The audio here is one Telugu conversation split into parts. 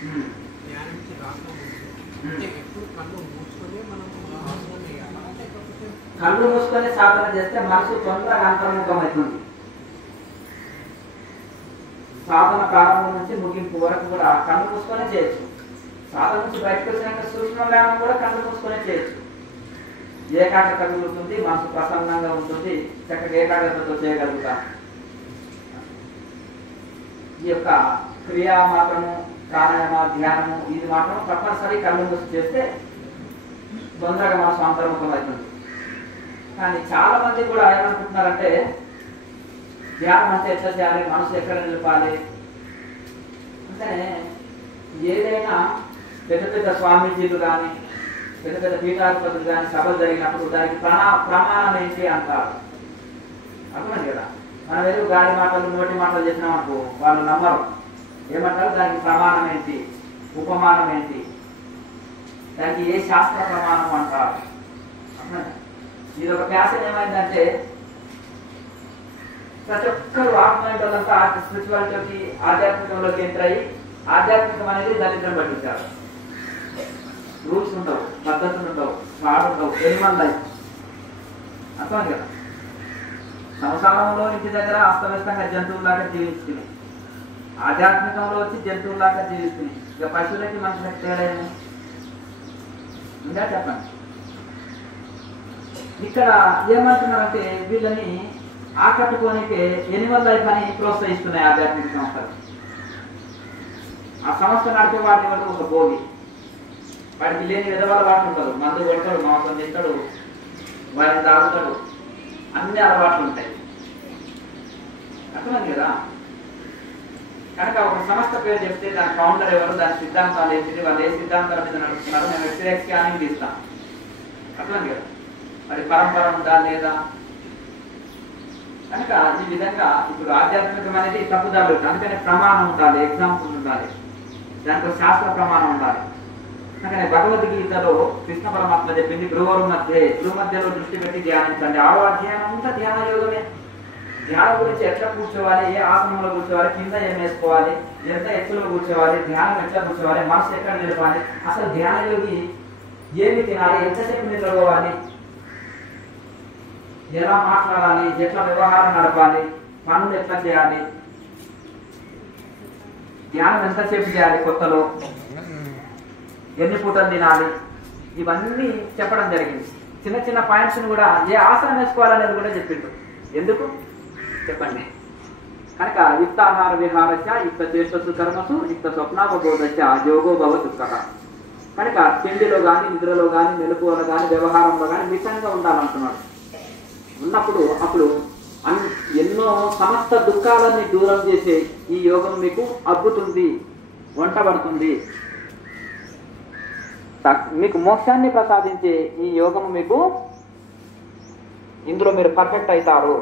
ధ్యానించి రాకముందు అంటే ఎప్పుడు కళ్ళు మూసుకొని మనం ఆసనం వేయాలి. కళ్ళు మూసుకొని సాధన చేస్తే మనసు తొందరగా అంతర్ముఖం అవుతుంది. సాధన ప్రారంభం నుంచి ముగింపు వరకు కూడా కళ్ళు మూసుకొనే చేయొచ్చు. సాధన నుంచి బయటకు వచ్చినాక సూక్ష్మ జ్ఞానం కూడా కళ్ళు మూసుకొనే చేయొచ్చు. ఏకాగ్రత కలుగుతుంది, మనసు ప్రసన్నంగా ఉంటుంది, చక్కగా ఏకాగ్రతతో చేయగలుగుతాం. ఈ యొక్క క్రియా మాత్రము, ప్రాణాయామ, ధ్యానము ఇది మాత్రం తప్పనిసరి కళ్ళు మూసి చేస్తే తొందరగా మనసు అంతర్ముఖం అవుతుంది. కానీ చాలా మంది కూడా ఏమనుకుంటున్నారంటే ధ్యానం అంటే ఎట్లా చేయాలి, మనసు ఎక్కడ నిలపాలి అంటే ఏదైనా పెద్ద పెద్ద స్వామీజీలు కానీ పెద్ద పెద్ద పీఠాధిపతులు కానీ సభలు జరిగినప్పుడు దానికి ప్రమాణం ఏంటి అంటారు. అర్థమైంది కదా. మనం ఏదో గాలి మాటలు నోటి మాటలు చెప్పినాం అనుకో వాళ్ళు నమ్మరు. ఏమంటారు దానికి ప్రమాణం ఏంటి, ఉపమానం ఏంటి, దానికి ఏ శాస్త్ర ప్రమాణం అంటారు. ఇది ఒక ప్యాషన్ ఏమైందంటే ప్రతి ఒక్కరు ఆత్మీయులంతా స్పిరిచువాలిటీకి ఆధ్యాత్మికంలోకి ఎంటర్ అయ్యి ఆధ్యాత్మికం అనేది దరిద్రం పట్టించారు. రూల్స్ ఉండవు, పద్ధతులు ఉండవు, వాడు ఉండవు, ఎనిమల్ లైఫ్. అర్థం కదా. సంసారంలో ఇంటి దగ్గర అస్తవ్యస్తంగా జంతువులాగా జీవిస్తున్నాయి, ఆధ్యాత్మికంలో వచ్చి జంతువులాగా జీవిస్తున్నాయి. ఇక పశువులకి మనుషులకి తేడా ఇంకా చెప్పండి. ఇక్కడ ఏమంటున్నారంటే వీళ్ళని ఆకట్టుకోనికే ఎనిమల్ లైఫ్ అని ప్రోత్సహిస్తున్నాయి ఆధ్యాత్మిక సంస్థలు. ఆ సంస్థ నడిపే వాడి వాడు ఒక భోగి, వాడికి లేని విధవాళ్ళ వాటి ఉంటారు. మందు కొడతాడు, మాంసం తింటాడు, వాడిని తాగుతాడు, అన్ని అలవాట్లు ఉంటాయి. అర్థమైంది కదా. కనుక ఒక సంస్థ పేరు చెప్తే దాని ఫౌండర్ ఎవరు, దాని సిద్ధాంతాలు ఏంటి, వాళ్ళు ఏ సిద్ధాంతాల మీద నడుస్తున్నారు, మేము ఎక్స్రే స్కానింగ్ తీస్తాం. అర్థమైంది కదా. మరి పరంపర ఉందా లేదా. కనుక ఈ విధంగా ఇప్పుడు ఆధ్యాత్మికం అనేది తప్పుదారు. అందుకని ప్రమాణం ఉండాలి, ఎగ్జాంపుల్ ఉండాలి, దాంట్లో శాస్త్ర ప్రమాణం ఉండాలి. అందుకని భగవద్గీతలో కృష్ణ పరమాత్మ చెప్పింది గురువుల మధ్యలో దృష్టి పెట్టి ధ్యానించండి. ఆరో అధ్యాయం అంతా ధ్యాన యోగమే. ధ్యానం గురించి ఎట్లా కూర్చోవాలి, ఏ ఆసనంలో కూర్చోవాలి, కింద ఏం వేసుకోవాలి, ఎంత ఎత్తులో కూర్చోవాలి, ధ్యానం ఎట్లా కూర్చోవాలి, మనసు ఎక్కడ నిలపాలి, అసలు ధ్యాన యోగి ఏమి తినాలి, ఎంతసేపు నిలబోవాలి, ఎలా మాట్లాడాలి, ఎట్లా వ్యవహారం నడపాలి, పనులు ఎట్లా చేయాలి, ధ్యానం ఎంతసేపు చేయాలి, కొత్తలో ఎన్ని పూటలు తినాలి, ఇవన్నీ చెప్పడం జరిగింది. చిన్న చిన్న పాయింట్స్ కూడా ఏ ఆసనం వేసుకోవాలనేది కూడా చెప్పిండు. ఎందుకు చెప్పండి. కనుక యుక్తాహార విహారచ యుక్త చేష్టసు కర్మసు యుక్త స్వప్నావబోధచ యోగో భవ దుఃఖ. కనుక తిండిలో కానీ, నిద్రలో కానీ, మెలకువలో కానీ, వ్యవహారంలో కానీ మితంగా ఉండాలంటున్నాడు. ఉన్నప్పుడు అప్పుడు ఎన్నో సమస్త దుఃఖాలన్నీ దూరం చేసే ఈ యోగం మీకు అబ్బుతుంది, వంటబడుతుంది. మీకు మోక్షాన్ని ప్రసాదించే ఈ యోగం మీకు ఇందులో మీరు పర్ఫెక్ట్ అవుతారు.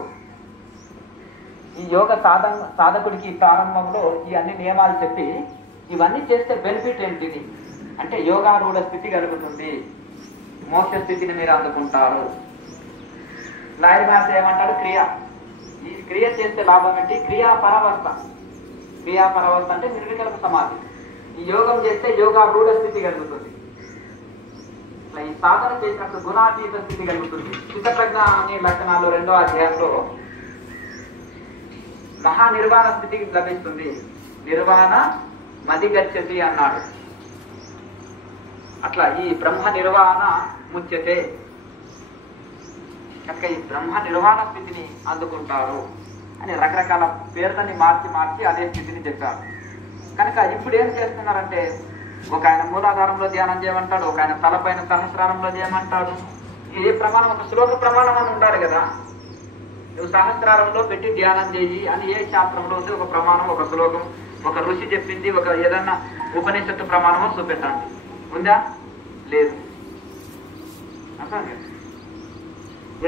ఈ యోగ సాధకుడికి ప్రారంభంలో ఈ అన్ని నియమాలు చెప్పి ఇవన్నీ చేస్తే బెనిఫిట్ ఏంటిది అంటే యోగారూఢ స్థితి కలుగుతుంది, మోక్ష స్థితిని మీరు అందుకుంటారు. లాయర్ భాష ఏమంటారు, క్రియ. ఈ క్రియ చేస్తే లాభం ఏంటి, క్రియాపరవస్థ. క్రియాపరవస్థ అంటే నిర్వికల్ప సమాధి. ఈ యోగం చేస్తే యోగారూఢ స్థితి కలుగుతుంది. ఈ సాధన చేసినప్పుడు గుణాతీత స్థితి కలుగుతుంది. చిత్తప్రజ్ఞ అనే లక్షణాలు 2వ అధ్యాయంలో మహానిర్వాణ స్థితికి లభిస్తుంది. నిర్వాణ మదిగచ్చతి అన్నాడు. అట్లా ఈ బ్రహ్మ నిర్వాణ ముచ్యతే. కనుక ఈ బ్రహ్మ నిర్వాణ స్థితిని అందుకుంటారు అని రకరకాల పేర్లని మార్చి అదే స్థితిని చెప్పారు. కనుక ఇప్పుడు ఏం చేస్తున్నారంటే ఒక ఆయన మూలాధారంలో ధ్యానం చేయమంటాడు, ఒక ఆయన తలపైన సహస్రారంలో చేయమంటాడు. ఏ ప్రమాణం, ఒక శ్లోక ప్రమాణం అని ఉండాలి కదా. నువ్వు సహస్రారంలో పెట్టి ధ్యానం చేయి అని ఏ శాస్త్రంలో ఉంది? ఒక ప్రమాణం, ఒక శ్లోకం, ఒక ఋషి చెప్పింది, ఒక ఏదన్నా ఉపనిషత్తు ప్రమాణమో చూపెట్టండి. ఉందా? లేదు. అర్థం లేదు.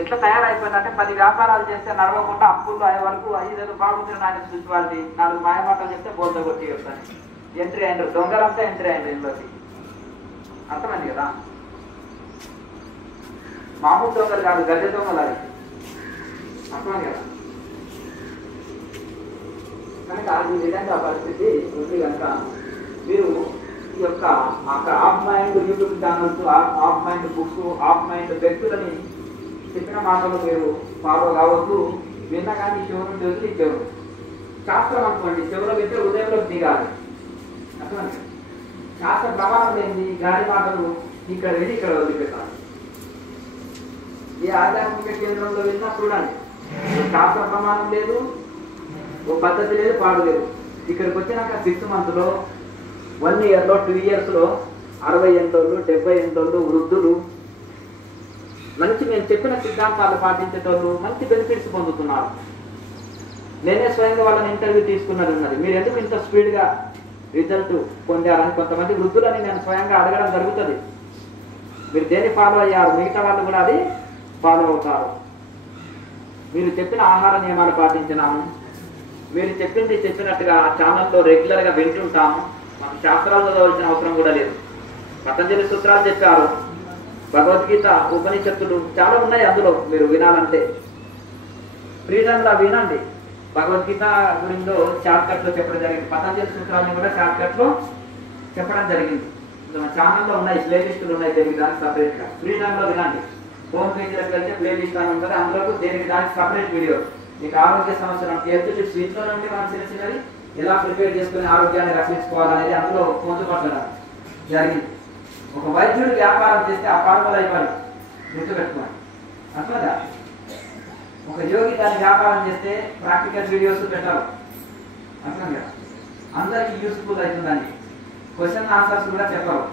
ఎట్లా తయారైపోయిందంటే 10 వ్యాపారాలు చేస్తే నడవకుండా అప్పుల్లో అయ్యే వరకు ఐదేదో బాగుంటుంది ఆయన చూసి వాళ్ళది 4 మాయమాటలు చెప్తే బోల్త కొట్టి చెప్తాను. ఎంట్రీ అయినారు, దొంగలంతా ఎంట్రీ అయినారు ఇంట్లోకి. అర్థమైంది కదా. మామూలు దొంగలు కాదు, గడ్డ దొంగలు అది. అర్థమైంది కదా. కనుక ఈ విధంగా పరిస్థితి ఉంది. కనుక మీరు యొక్క of mind YouTube channels, of mind books, of mind వ్యక్తులని చెప్పిన మాటలు మీరు ఫాలో కావద్దు. విన్నా కానీ చెవుల నుండి వదిలి చెవులు శాస్త్రం అనుకోండి, చెవులో వింటే హృదయంలోకి దిగాలి. అర్థం శాస్త్ర ప్రమాణం లేని గాలి మాటలు ఇక్కడ వెళ్ళి ఇక్కడ వదిలిపెట్టాలి. ఏ ఆధ్యాత్మిక కేంద్రంలో వెళ్ళినా చూడండి, శాస్త్ర ప్రమాణం లేదు, ఓ పద్ధతి లేదు, పాడు లేదు. ఇక్కడికి వచ్చినాక 6 months 1 year 2 years 60 ఏళ్ళోళ్ళు 70 ఏళ్ళోళ్ళు వృద్ధులు మంచి మేము చెప్పిన సిద్ధాంతాలు పాటించేటోళ్ళు మంచి బెనిఫిట్స్ పొందుతున్నారు. నేనే స్వయంగా వాళ్ళని ఇంటర్వ్యూ తీసుకున్నది ఉన్నది. మీరు ఎందుకు ఇంత స్పీడ్గా రిజల్ట్ పొందారని కొంతమంది వృద్ధులని నేను స్వయంగా అడగడం జరుగుతుంది. మీరు దేన్ని ఫాలో అయ్యారు, మిగతా వాళ్ళు కూడా అది ఫాలో అవుతారు. మీరు చెప్పిన ఆహార నియమాలు పాటించినాము, మీరు చెప్పినట్టుగా ఛానల్లో రెగ్యులర్గా వింటుంటాము. మనం శాస్త్రాలు చదవాల్సిన అవసరం కూడా లేదు. పతంజలి సూత్రాలు చెప్పారు, భగవద్గీత, ఉపనిషత్తులు చాలా ఉన్నాయి అందులో. మీరు వినాలంటే ఫ్రీడమ్లా వినండి. భగవద్గీత గురిందో షార్ట్కట్లో చెప్పడం జరిగింది. పతంజలి సూత్రాలను కూడా షార్ట్కట్లో చెప్పడం జరిగింది. ఛానల్లో ఉన్నాయి, ప్లేలిస్టులు ఉన్నాయి దేనికి దానికి సపరేట్గా. ఫ్రీడమ్లో వినండి. హోమ్ పేజీలకు వెళ్తే ప్లేలిస్ట్ అని ఉంటుంది, అందులో దేనికి దానికి సపరేట్ వీడియో. మీకు ఆరోగ్య సమస్యలు హెల్త్ టిప్స్ ఇంట్లో నుండి మనం చిన్న చిన్నది ఎలా ప్రిపేర్ చేసుకుని ఆరోగ్యాన్ని రక్షించుకోవాలనేది అందులో పొందుపరచడం జరిగింది. ఒక వైద్యుడు వ్యాపారం చేస్తే ఆ ఫార్ములా ఇవ్వాలి, గుర్తుపెట్టుకోండి. అర్థమదా? ఒక యోగి దాన్ని వ్యాపారం చేస్తే ప్రాక్టికల్ వీడియోస్ పెట్టాలి. అర్థం కదా? అందరికీ యూస్ఫుల్ అవుతుందండి. క్వశ్చన్ ఆన్సర్స్ కూడా చెప్పరు.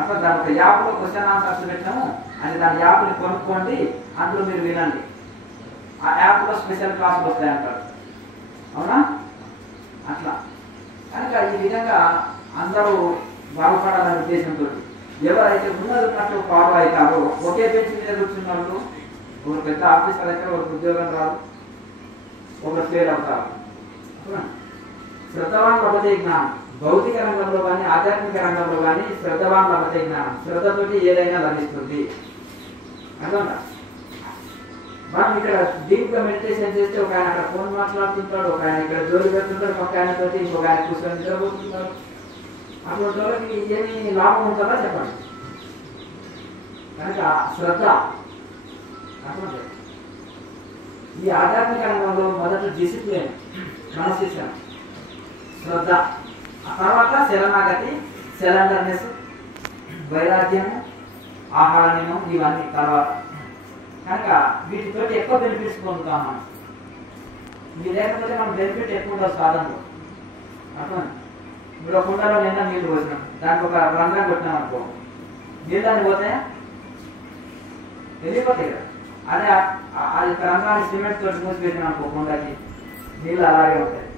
అసలు దాని ఒక యాప్లో క్వశ్చన్ ఆన్సర్స్ పెట్టాము అని దాని యాప్ని కొనుక్కోండి, అందులో మీరు వినండి. ఆ యాప్లో స్పెషల్ క్లాసులు వస్తాయంటారు. అవునా? అట్లా కనుక ఈ విధంగా అందరూ బాగుపడాలనే ఉద్దేశంతో ఎవరైతే ఉన్నట్టు ఫాలో అవుతారో, ఒకే బెంచ్ మీద కూర్చున్న వాళ్ళు ఒక పెద్ద ఆఫీసర్ అయితే ఒక ఉద్యోగం రాదు, ఒక ఫెయిల్ అవుతారు. శ్రద్ధవాన్ లభతే జ్ఞానం. భౌతిక రంగంలో కానీ ఆధ్యాత్మిక రంగంలో కానీ శ్రద్ధవాన్ లభతే జ్ఞానం. శ్రద్ధతోటి ఏదైనా లభిస్తుంది. అర్థంగా మనం ఇక్కడ డీప్గా మెడిటేషన్ చేస్తే ఒక ఆయన అక్కడ ఫోన్ మాట్లాడుతుంటాడు, ఒక ఆయన ఇక్కడ జోలి పెడుతుంటాడు, ఒక ఆయన తోటి ఇంకొక ఆయన కూర్చొని నిద్రపోతుంటాడు. అటువంటి వాళ్ళకి ఏమి లాభం ఉంటుందో చెప్పండి. కనుక శ్రద్ధ అర్థం. ఈ ఆధ్యాత్మిక రంగంలో మొదట డిసిప్లిన్, క్రమశిక్షణ, శ్రద్ధ, ఆ తర్వాత శరణాగతి, సెలండర్నెస్, వైరాగ్యము, ఆహార నియమం, ఇవన్నీ తర్వాత. కనుక వీటితో ఎక్కువ బెనిఫిట్స్ పొందుతాం మనం. ఇవి లేకపోతే మనం బెనిఫిట్ ఎక్కువ ఉండదు సాధనలో. అర్థం. ఇప్పుడు ఒక కుండలో నిన్న నీళ్లు పోసినాం, దానికి ఒక రంధ్రం కొట్టినాం అనుకో, నీళ్ళని పోతాయా? వెళ్ళిపోతాయి కదా. అదే అది రంధ్రాన్ని సిమెంట్ తోటి మూసిపెట్టినాం అనుకో కుండకి, నీళ్ళు అలాగే ఉంటాయి.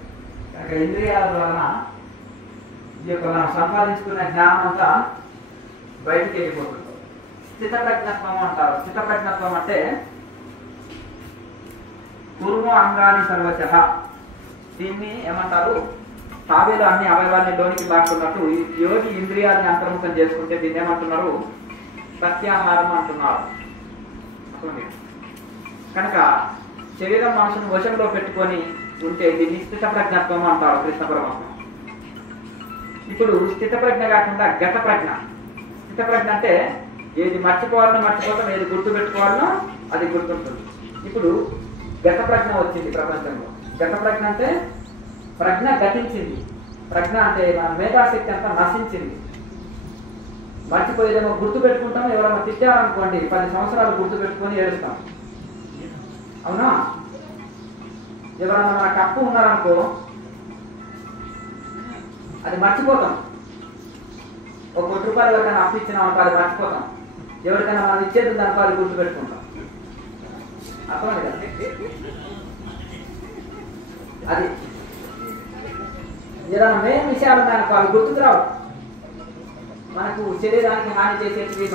కనుక ఇంద్రియాల వలన ఈ యొక్క మనం సంపాదించుకున్న జ్ఞానం అంతా బయటికి వెళ్ళిపోతుంది. స్థితప్రజ్ఞత్వం అంటారు. స్థితప్రజ్ఞత్వం అంటే కుర్మ అంగాన్ని సర్వశః. దీన్ని ఏమంటారు? తాబేలు అన్ని అవయవాన్ని లోనికి లాక్కున్నట్టు యోగి ఇంద్రియాలని అంతర్ముఖం చేసుకుంటే దీన్ని ఏమంటున్నారు? ప్రత్యాహారం అంటున్నారు. కనుక శరీరం మనసును వశంలో పెట్టుకొని ఉంటే దీన్ని స్థితప్రజ్ఞత్వం అంటారు కృష్ణ పరమాత్మ. ఇప్పుడు స్థితప్రజ్ఞ కాకుండా ఘటప్రజ్ఞ. స్థితప్రజ్ఞ అంటే ఏది మర్చిపోవాలనో మర్చిపోతాం, ఏది గుర్తు పెట్టుకోవాలనో అది గుర్తుంటుంది. ఇప్పుడు ఘటప్రజ్ఞ వచ్చింది ప్రపంచంలో. ఘటప్రజ్ఞ అంటే ప్రజ్ఞ ఘటించింది. ప్రజ్ఞ అంటే మన మేధాశక్తి అంతా నశించింది. మర్చిపోయేదేమో గుర్తు పెట్టుకుంటాము. ఎవరైనా తిట్టారనుకోండి 10 సంవత్సరాలు గుర్తు పెట్టుకొని ఏడుస్తాం. అవునా? ఎవరైనా మనకు అప్పు ఉన్నారనుకో అది మర్చిపోతాం. ఒక ₹1 ఎవరికైనా అప్పు ఇచ్చినాం అనుకో అది మర్చిపోతాం. ఎవరికైనా మనం ఇచ్చేది దానికో అది గుర్తు పెట్టుకుంటాం. అర్థమైంది కదా? అది ఏదైనా మెయిన్ విషయాలు ఉన్నాయనుకో అవి గుర్తుకు రావు. మనకు శరీరానికి హాని చేసేటివి,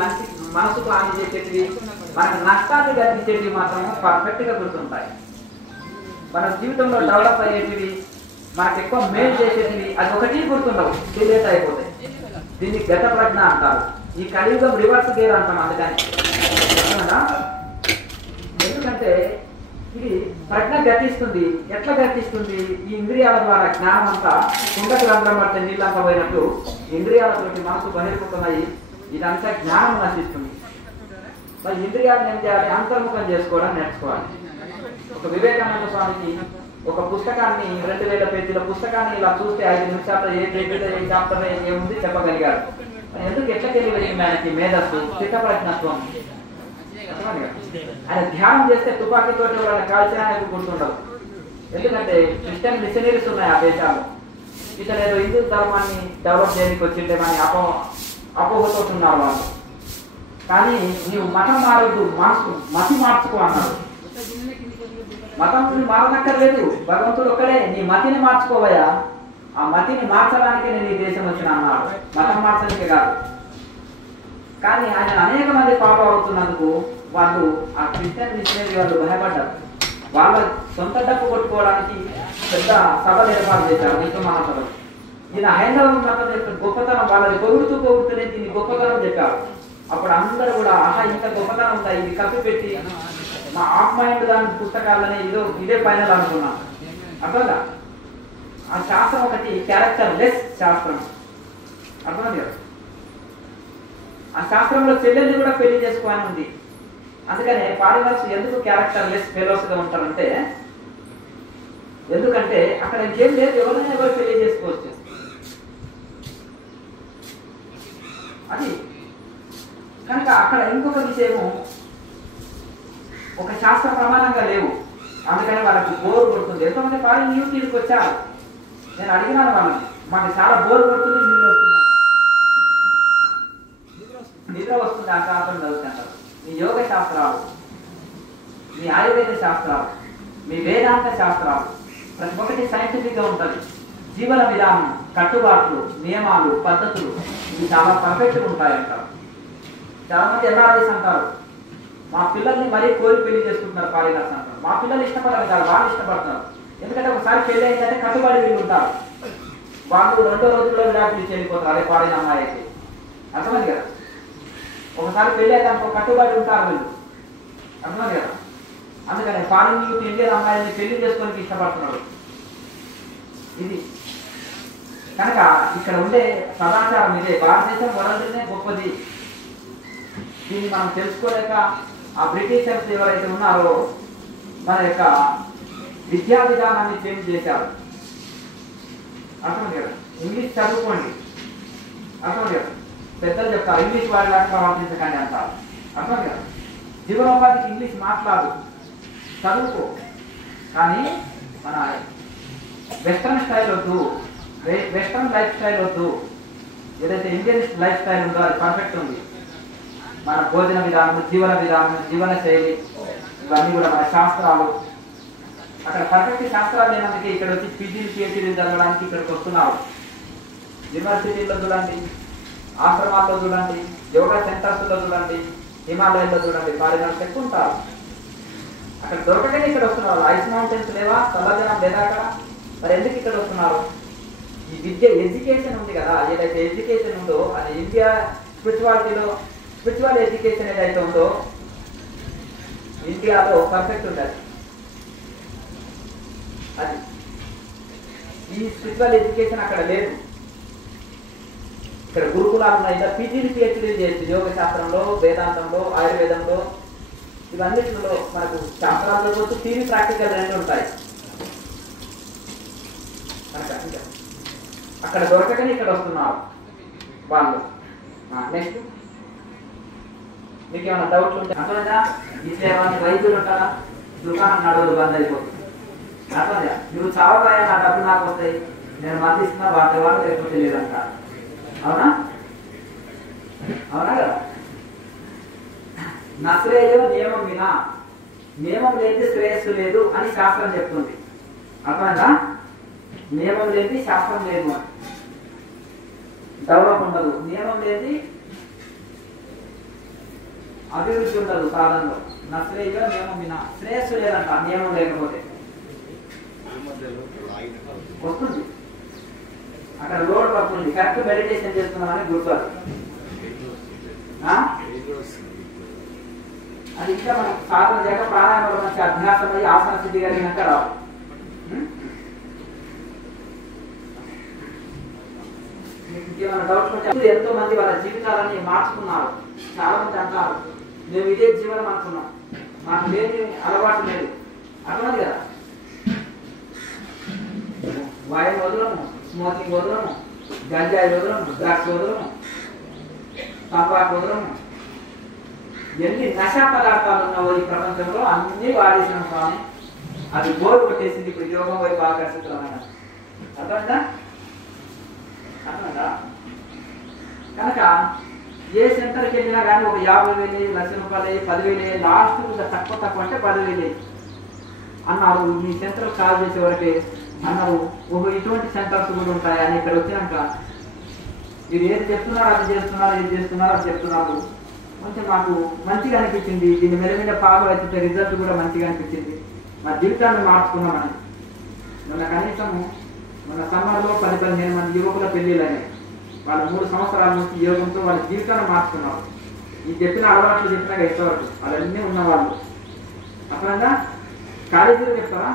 మనసుకు హాని చేసేటివి, మనకు నష్టాన్ని కలిగించేటివి మాత్రం పర్ఫెక్ట్గా గుర్తుంటాయి. మన జీవితంలో డెవలప్ అయ్యేటివి, మనకు ఎక్కువ మేలు చేసేటివి అది ఒకటి గుర్తుండవు, డిలేట్ అయిపోతాయి. దీన్ని ఘటప్రజ్ఞ అంటారు. ఈ కలియుగం రివర్స్ గేర్ అంటాం. అందుకని ఎందుకంటే ఇది ప్రజ్ఞ గర్తిస్తుంది. ఎట్లా గర్తిస్తుంది? ఈ ఇంద్రియాల ద్వారా జ్ఞానం అంతా కుండకు రంధ్రం పడితే నీళ్ళంతా పోయినట్టు ఇంద్రియాలతోటి మనసు బహిర్ముఖమై ఇదంతా జ్ఞానం నశిస్తుంది. మరి ఇంద్రియాలను ఏం చేయాలి? అంతర్ముఖం చేసుకోవడం నేర్చుకోవాలి. ఒక వివేకానంద స్వామికి ఒక పుస్తకాన్ని 2000 పేజీల పుస్తకాన్ని ఇలా చూస్తే 5 నిమిషాల్లో ఏ పేజీలో ఏ చాప్టర్ ఏముంది చెప్పగలిగాడు. ఎందుకు ఎట్లా తెలియదు ఆయనకి మేధస్సు, స్థితప్రజ్ఞత్వం. ఆయన ధ్యానం చేస్తే తుపాకీతో వాళ్ళని కాల్చడానికి గుర్తుండదు. ఎందుకంటే క్రిస్టియన్ మిషనరీస్ ఉన్నాయి ఆ దేశాల్లో. ఇతను ఏదో హిందూ ధర్మాన్ని డెవలప్ చేయడానికి వచ్చింటే మన అపోహతో ఉన్నారు వాళ్ళు. కానీ నీవు మతం మారద్దు, మతి మార్చుకో అన్నాడు. మతం మారనక్కర్లేదు, భగవంతుడు ఒక్కడే. నీ మతిని మార్చుకోవయ్యా. ఆ మతిని మార్చడానికే నేను ఈ దేశం వచ్చిన అన్నాడు, మతం మార్చడానికే కాదు. కానీ ఆయన అనేక మంది ఫాలో అవుతున్నందుకు వాళ్ళు ఆ క్రిస్టియన్ మిషనరీ వాళ్ళు భయపడ్డారు. వాళ్ళ సొంత డబ్బు కొట్టుకోవడానికి పెద్ద సభలు ఏర్పాటు చేశారు, విశ్వ మహాసభలు. ఈయన హైందవ మతం యొక్క గొప్పతనం వాళ్ళని పొగుడుతూనే దీన్ని గొప్పతనం చెప్పారు. అప్పుడు అందరూ కూడా ఆహా ఇంత గొప్పతనం ఉందా, ఇది కప్పి పెట్టి మా ఆఫ్ మైండ్ దాని పుస్తకాలని ఇదే ఫైనల్ అనుకున్నాం. అర్థంగా ఆ శాస్త్రం ఒకటి క్యారెక్టర్ లెస్ శాస్త్రం. అర్థం కదా? ఆ శాస్త్రంలో చెల్లెల్ని కూడా పెళ్లి చేసుకోవాలని ఉంది. అందుకనే ఫారినర్స్ ఎందుకు క్యారెక్టర్ లెస్ ఫెలోస్ గా ఉంటారంటే, ఎందుకంటే అక్కడ ఇంకేం లేదు, ఎవరైనా ఎవరు పెళ్లి చేసుకోవచ్చు. అది కనుక అక్కడ ఇంకొక విషయము, ఒక శాస్త్ర ప్రమాణంగా లేవు. అందుకని వాళ్ళకి బోర్ కొడుతుంది. ఎంతమంది ఫారిన్ యూటీకి వచ్చారు, నేను అడిగినాను వాళ్ళని, మాకు చాలా బోర్ కొడుతుంది, నిద్ర వస్తుంది ఆ శాస్త్రం చదువుతుంటారు. మీ యోగ శాస్త్రాలు, మీ ఆయుర్వేద శాస్త్రాలు, మీ వేదాంత శాస్త్రాలు ప్రతి ఒక్కటి సైంటిఫిక్ గా ఉంటుంది. జీవన విధానం, కట్టుబాట్లు, నియమాలు, పద్ధతులు ఇవి చాలా పర్ఫెక్ట్గా ఉంటాయంటారు. చాలా మంది ఎన్ఆర్ఐస్ అంటారు, మా పిల్లల్ని మరీ కోరి పెళ్లి చేసుకుంటున్నారు ఫారినర్స్ అంటారు. మా పిల్లలు ఇష్టపడరు కాదు, వాళ్ళు ఇష్టపడుతున్నారు. ఎందుకంటే ఒకసారి పెళ్లి అయిందంటే కట్టుబడి వీళ్ళు ఉంటారు. వాళ్ళు 2వ రోజుల్లో విడాకులు చెల్లిపోతారు. అదే ఫారిన్ అమ్మాయి అయితే అర్థమైంది కదా. ఒకసారి పెళ్లి అయితే అనుకో కట్టుబడి ఉంటారు వీళ్ళు. అర్థమైంది కదా. అందుకని ఫారిన్ యూత్ ఇండియన్ అమ్మాయిని పెళ్లి చేసుకోవడానికి ఇష్టపడుతున్నారు. ఇది కనుక ఇక్కడ ఉండే సదాచారం ఇదే. భారతదేశం వరల్డ్నే గొప్పది. దీన్ని మనం తెలుసుకోలేక ఆ బ్రిటిషర్స్ ఎవరైతే ఉన్నారో మన యొక్క విద్యా విధానాన్ని చేంజ్ చేశారు. అర్థమైంది కదా. ఇంగ్లీష్ చదువుకోండి, అర్థమైంది కదా. పెద్దలు చెప్తారు ఇంగ్లీష్ వాళ్ళకి ప్రవర్తించకండి అంటారు. అర్థమైంది కదా. జీవనోపాధికి ఇంగ్లీష్ మాట్లాడు, చదువుకో. కానీ మన వెస్ట్రన్ స్టైల్ వద్దు, వెస్ట్రన్ లైఫ్ స్టైల్ వద్దు. ఏదైతే ఇండియన్ లైఫ్ స్టైల్ ఉందో అది పర్ఫెక్ట్ ఉంది. మన భోజన విధానం, జీవన విధానం, జీవన శైలి ఇవన్నీ కూడా మన శాస్త్రాలు. అక్కడ పర్ఫెక్ట్ శాస్త్రాలు లేనందుకే ఇక్కడ వచ్చి పీజీలు పిహెచ్డీలు చదవడానికి ఇక్కడికి వస్తున్నారు. యూనివర్సిటీల్లో చూడండి, ఆశ్రమాల్లో చూడండి, యోగా సెంటర్స్లో చూడండి, హిమాలయాల్లో చూడండి, ఫారినర్స్ ఎక్కువ ఉంటారు. అక్కడ దొరకగానే ఇక్కడ వస్తున్నారు. ఐస్ మౌంటైన్స్ లేవా, చల్లదనం లేదా అక్కడ? మరి ఎందుకు ఇక్కడ వస్తున్నారు? ఈ విద్య, ఎడ్యుకేషన్ ఉంది కదా, ఏదైతే ఎడ్యుకేషన్ ఉందో అది ఇండియా స్పిరిచువాలిటీలో, స్పిరిచువల్ ఎడ్యుకేషన్ ఏదైతే ఉందో ఇండియాలో పర్ఫెక్ట్ ఉంటుంది. అది ఈ స్పిరిచువల్ ఎడ్యుకేషన్ అక్కడ లేదు. ఇక్కడ గురుకులాలు ఉన్నాయి. ఇలా పీజీలు పిహెచ్డీలు చేయొచ్చు యోగ శాస్త్రంలో, వేదాంతంలో, ఆయుర్వేదంలో, ఇవన్నిటిలో మనకు శాస్త్రాలతో పోతే థియరీ ప్రాక్టికల్ రెండు ఉంటాయి. అక్కడ దొరకకనే ఇక్కడ వస్తున్నారు వాళ్ళు. నెక్స్ట్ మీకు ఏమైనా డౌట్లు ఉంటే అర్థమైందా? ఇట్లా ఏమైనా రైతులు ఉంటారా, దుకాణం నడవదు, బంద్ అయిపోతుంది. అర్థమైందా? నువ్వు చావగాయ నా డబ్బులు నాకు వస్తాయి, నేను మంది ఇస్తున్నా వాటి వాళ్ళు లేకపోతే లేదంట. అవునా? అవునా కదా. నశ్రేయో నియమం వినా, నియమం లేని శ్రేయస్సు లేదు అని శాస్త్రం చెప్తుంది. అర్థమైందా? నియమం లేని శాస్త్రం లేదు అని, డెవలప్ ఉండదు. నియమం లేని అభివృద్ధి ఉండదు సాధనలో. నశ్రేయో నియమం వినా, శ్రేయస్సు లేదంట నియమం లేకపోతే. వస్తుంది అక్కడ లోడ్ వస్తుంది. కరెక్ట్ మెడిటేషన్ చేస్తున్నామని గుర్తు. అది ఇంకా మనకి సాధన చేయక ప్రాణాయామంలో మంచి అభ్యాసం అయ్యి ఆసన స్థితి కలిగినాక రావు. ఇంకేమైనా డౌట్స్ ఉంటే ఎంతో మంది వాళ్ళ జీవితాలని మార్చుకున్నారు. చాలా మంది అంటారు మేము ఇదే జీవనం అనుకున్నాం, మాకు లేని అలవాటు లేదు. అర్థమైంది కదా, వాయు వదలము, స్మోకింగ్ వదలము, గంజాయి వదలము, డ్రగ్స్ వదలము, తంబాకు వదలము, ఎన్ని నశా పదార్థాలు ఉన్నావో ఈ ప్రపంచంలో అన్ని వాడేసిన స్వామి. అది బోర్ కొట్టేసింది. ఇప్పుడు యోగం వైపు ఆకర్షితులమైన అర్థమైందా అర్థమైందా కనుక ఏ సెంటర్కి వెళ్ళినా కానీ ఒక 50,000 లక్ష రూపాయలు 10,000 లాస్ట్ తక్కువ అంటే 10,000 అన్నారు. మీ సెంటర్ కాల్ చేసే వరకే అన్నారు. ఓహో ఇటువంటి సెంటర్స్ కూడా ఉంటాయి అని ఇక్కడ వచ్చినాక మీరు ఏది చెప్తున్నారు అది చేస్తున్నారు, ఏది చేస్తున్నారు అది చెప్తున్నారు. కొంచెం మాకు మంచిగా అనిపించింది. దీన్ని మెల్లమెల్ల ఫాలో అవుతుంటే రిజల్ట్ కూడా మంచిగా అనిపించింది. మా జీవితాన్ని మార్చుకున్నామని. మొన్న సమ్మర్లో 10-15 మంది యువకుల పెళ్లిళ్ళని వాళ్ళు 3 సంవత్సరాల నుంచి యోగంతో వాళ్ళ జీవితాన్ని మార్చుకున్నారు. ఈ చెప్పిన అలవాట్లు చెప్పినాక ఇంతవరకు వాళ్ళన్నీ ఉన్నవాళ్ళు. అర్థమైందా? కాలేజీలో చెప్తారా?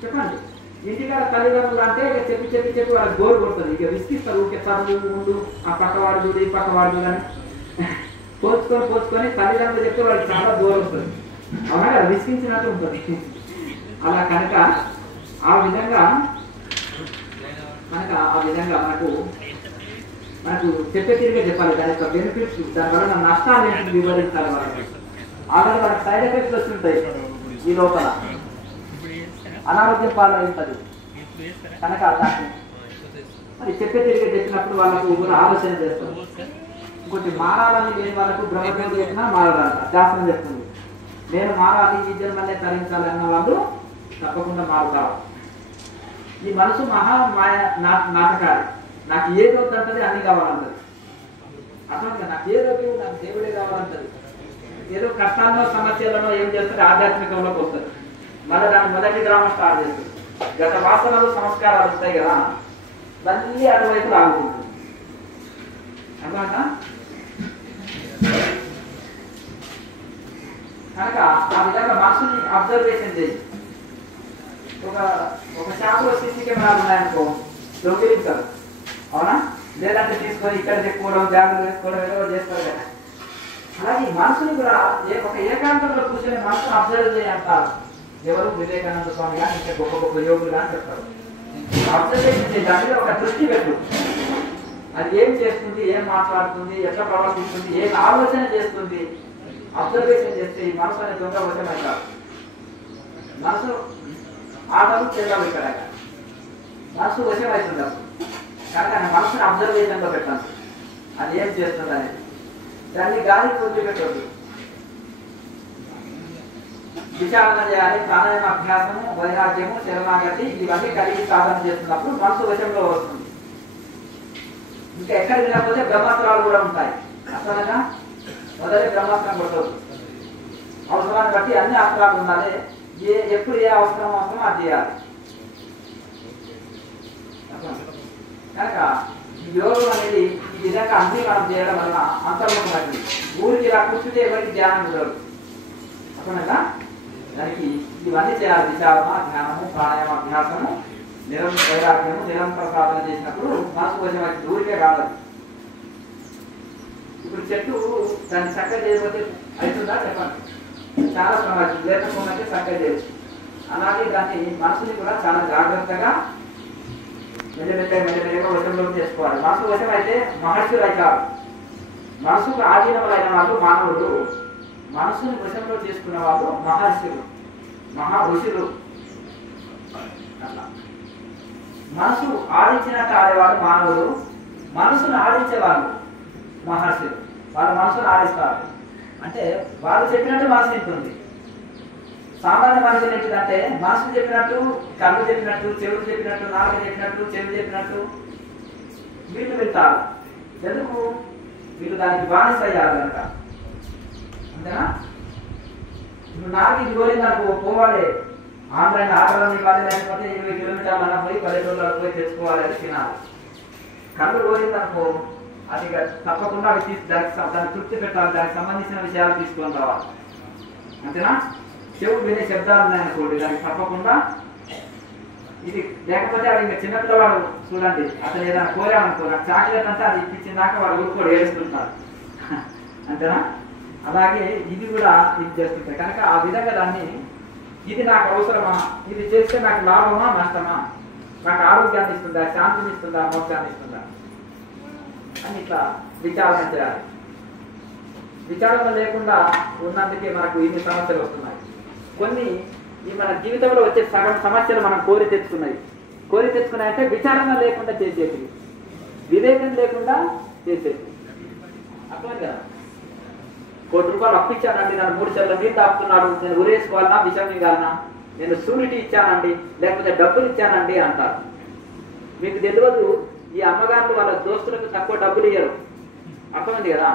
చెప్పండి. ఇంటికాడ తల్లిదండ్రులు అంటే ఇక చెప్పి వాళ్ళకి గోరు కొడుతుంది. ఇక విసిగిస్తారు. ఊరికే చదువు ముందు ఆ పక్కవాడు చూడు ఈ పక్కవాడు చూడు అని పోల్చుకొని తల్లిదండ్రులు చెప్తే వాళ్ళకి చాలా గోరు వస్తుంది. అవునా కదా, విసిగించినట్టు ఉంటుంది. అలా కనుక ఆ విధంగా మనకు చెప్పే తిరిగే చెప్పాలి. దాని యొక్క బెనిఫిట్స్, దానివల్ల నష్టాలు ఏంటి వివరించాలి. వాళ్ళకి ఆల్రెడీ వాళ్ళకి సైడ్ ఎఫెక్ట్స్ వస్తుంటాయి. ఈ లోపల అనారోగ్యం పాలవుతుంది. కనుక దాన్ని మరి చెప్పే తిరిగి చెప్పినప్పుడు వాళ్ళకు కూడా ఆలోచన చేస్తారు. ఇంకోటి మారాలని లేని వాళ్ళకు బ్రహ్మజ్ఞానం చెప్పినా మారాలంట. శాస్త్రం చెప్తుంది నేను మారాలి, ఈ జన్మనే తరించాలి అన్న వాళ్ళు తప్పకుండా మారుతారు. ఈ మనసు మహా మాయ నాటకాలు. నాకు ఏది వద్దంటది అన్ని కావాలంటది. అర్థం నాకు ఏదొద్దు, నాకు దేవుడే కావాలంటది. ఏదో కష్టాల్లో సమస్యలను ఏం చేస్తుంది, ఆధ్యాత్మికంలోకి వస్తుంది. మళ్ళీ దాని మొదటి డ్రామా స్టార్ట్ చేస్తుంది. గత వాసనలు సంస్కారాలు వస్తాయి కదా, మళ్ళీ అటువైపు లాగుతుంది. అర్థమంట? కనుక ఆ విధంగా మనసుని అబ్జర్వేషన్ చేయి. ఒక షాపులో సీసీ కెమెరాలు ఉన్నాయనుకో, దొంగిలించారు. అవునా? లేదంటే తీసుకొని ఇక్కడ చెప్పుకోవడం, బ్యాగులు వేసుకోవడం ఏదో చేస్తారు కదా. అలాగే మనసుని కూడా ఒక ఏకాంతంలో కూర్చొని మనసును అబ్జర్వ్ చేయంటారు. ఎవరు? వివేకానంద స్వామి కానీ ఇంకా గొప్ప గొప్ప యోగులు కానీ చెప్తారు. అబ్జర్వేషన్ చేసి దాని మీద ఒక దృష్టి పెట్టు. అది ఏం చేస్తుంది, ఏం మాట్లాడుతుంది, ఎట్లా ప్రవర్తిస్తుంది, ఏం ఆలోచన చేస్తుంది, అబ్జర్వేషన్ చేస్తే ఈ మనసు అనే దొంగ వశమైతారు. మనసు ఆటలు చేద్దాం. ఇక్కడ మనసు వశమవుతుంది. కనుక మనసుని అబ్జర్వేషన్లో పెట్టాలి. అది ఏం చేస్తుంది అనేది దాన్ని గాలికి వదిలిపెట్టద్దు. విచారణ చేయాలి. ప్రాణాయామ అభ్యాసము, వైరాగ్యము, శరణాగతి ఇవన్నీ కలిగి సాధన చేస్తున్నప్పుడు మనసు వశంలో వస్తుంది. ఇంకా ఎక్కడికి లేకపోతే బ్రహ్మాస్త్రాలు కూడా ఉంటాయి. అసలుగా మొదటి బ్రహ్మాస్త్రం కొట్టవచ్చు. అవసరాన్ని బట్టి అన్ని అస్త్రాలు ఉండాలి. ఎప్పుడు ఏ అవసరమో అది చేయాలి. కనుక ఈ యోగం అనేది ఈ విధంగా అన్ని మనం చేయడం వలన అంతర్ముఖమైంది. ఊరికి ఇలా కూర్చుంటే ఎవరికి ధ్యానం కుదరదు. అర్థమైందా? దానికి ఇవన్నీ చేయాలి. విచారణ, ధ్యానము, ప్రాణాయామ అభ్యాసము, నిరంతర వైరాగ్యము, నిరంతర సాధన చేసినప్పుడు మనసు కొంచెం అది ఊరికే కాదు. ఇప్పుడు చెట్టు దాన్ని చక్కగా చేయకపోతే అవుతుందా చెప్పండి? చాలా ప్రమాదం. లేకపోతే చక్కగా చేయొచ్చు. అలాగే దాన్ని మనసుని కూడా చాలా జాగ్రత్తగా మెల్లమెల్లగా వశంలోకి చేసుకోవాలి. మనసు వశం అయితే మహర్షులు అవుతారు. మనసుకు ఆధీనములైన వాళ్ళు మానవులు. మనసుని వశంలో చేసుకున్న వాళ్ళు మహర్షులు, మహా ఋషులు. మనసు ఆడించినట్టు ఆడేవాళ్ళు మానవులు. మనసును ఆడించేవాళ్ళు మహర్షులు. వాళ్ళు మనసును ఆడిస్తారు. అంటే వాళ్ళు చెప్పినట్టు మనసు ఉంటుంది. సామాన్య మనుషులు ఏంటంటే మనసు చెప్పినట్టు, కళ్ళు చెప్పినట్టు, చెవులు చెప్పినట్టు, నాలుగు చెప్పినట్టు, చెవి చెప్పినట్టు వీళ్ళు వింటారు. ఎందుకు? వీళ్ళు దానికి బానిస అయ్యారు కనుక. అంతేనా? ఇప్పుడు నాకు ఇది పోయింది నాకు పోవాలి, ఆన్లైన్ ఆటలను ఇవ్వాలి, లేకపోతే 20 కిలోమీటర్లు పోయి 10 రోజులు పోయి తెచ్చుకోవాలి అని తినాలి. కళ్ళు పోయింది అనుకో, అది తప్పకుండా అవి దానికి తృప్తి పెట్టాలి. దానికి సంబంధించిన విషయాలు తీసుకొని రావాలి. అంతేనా? చెవు వినే శబ్దాలు ఉన్నాయనుకోండి, దానికి తప్పకుండా ఇది లేకపోతే అది ఇంకా చిన్నపిల్లవాడు చూడండి, అతను ఏదైనా కోరామనుకో, నాకు చాక్లెట్ అంటే అది ఇప్పించిన దాకా వాడు ఊరుకోడు, ఏడుస్తుంటారు. అంతేనా? అలాగే ఇది కూడా ఇది చేస్తుంటాయి. కనుక ఆ విధంగా దాన్ని ఇది నాకు అవసరమా, ఇది చేస్తే నాకు లాభమా నష్టమా, నాకు ఆరోగ్యాన్ని ఇస్తుందా, శాంతిని ఇస్తుందా, మోక్షాన్ని ఇస్తుందా అని ఇట్లా విచారణ చేయాలి. విచారణ లేకుండా ఉన్నందుకే మనకు ఇన్ని సమస్యలు వస్తున్నాయి. కొన్ని ఈ మన జీవితంలో వచ్చే సగం సమస్యలు మనం కోరి తెచ్చుకున్నాయంటే విచారణ లేకుండా చేసేది, వివేకం లేకుండా చేసేది. అర్థం కదా? ₹1 అప్పు ఇచ్చానండి, నన్ను 3 చెర్ల నీళ్ళు తాపుతున్నాడు, నేను ఉరేసుకోవాలన్నా విషం మింగాలన్నా, నేను షూరిటీ ఇచ్చానండి లేకపోతే డబ్బులు ఇచ్చానండి అంటారు. మీకు తెలియదు, ఈ అమ్మగారులు వాళ్ళ దోస్తులకు తక్కువ డబ్బులు ఇయ్యరు. అర్థమైంది కదా?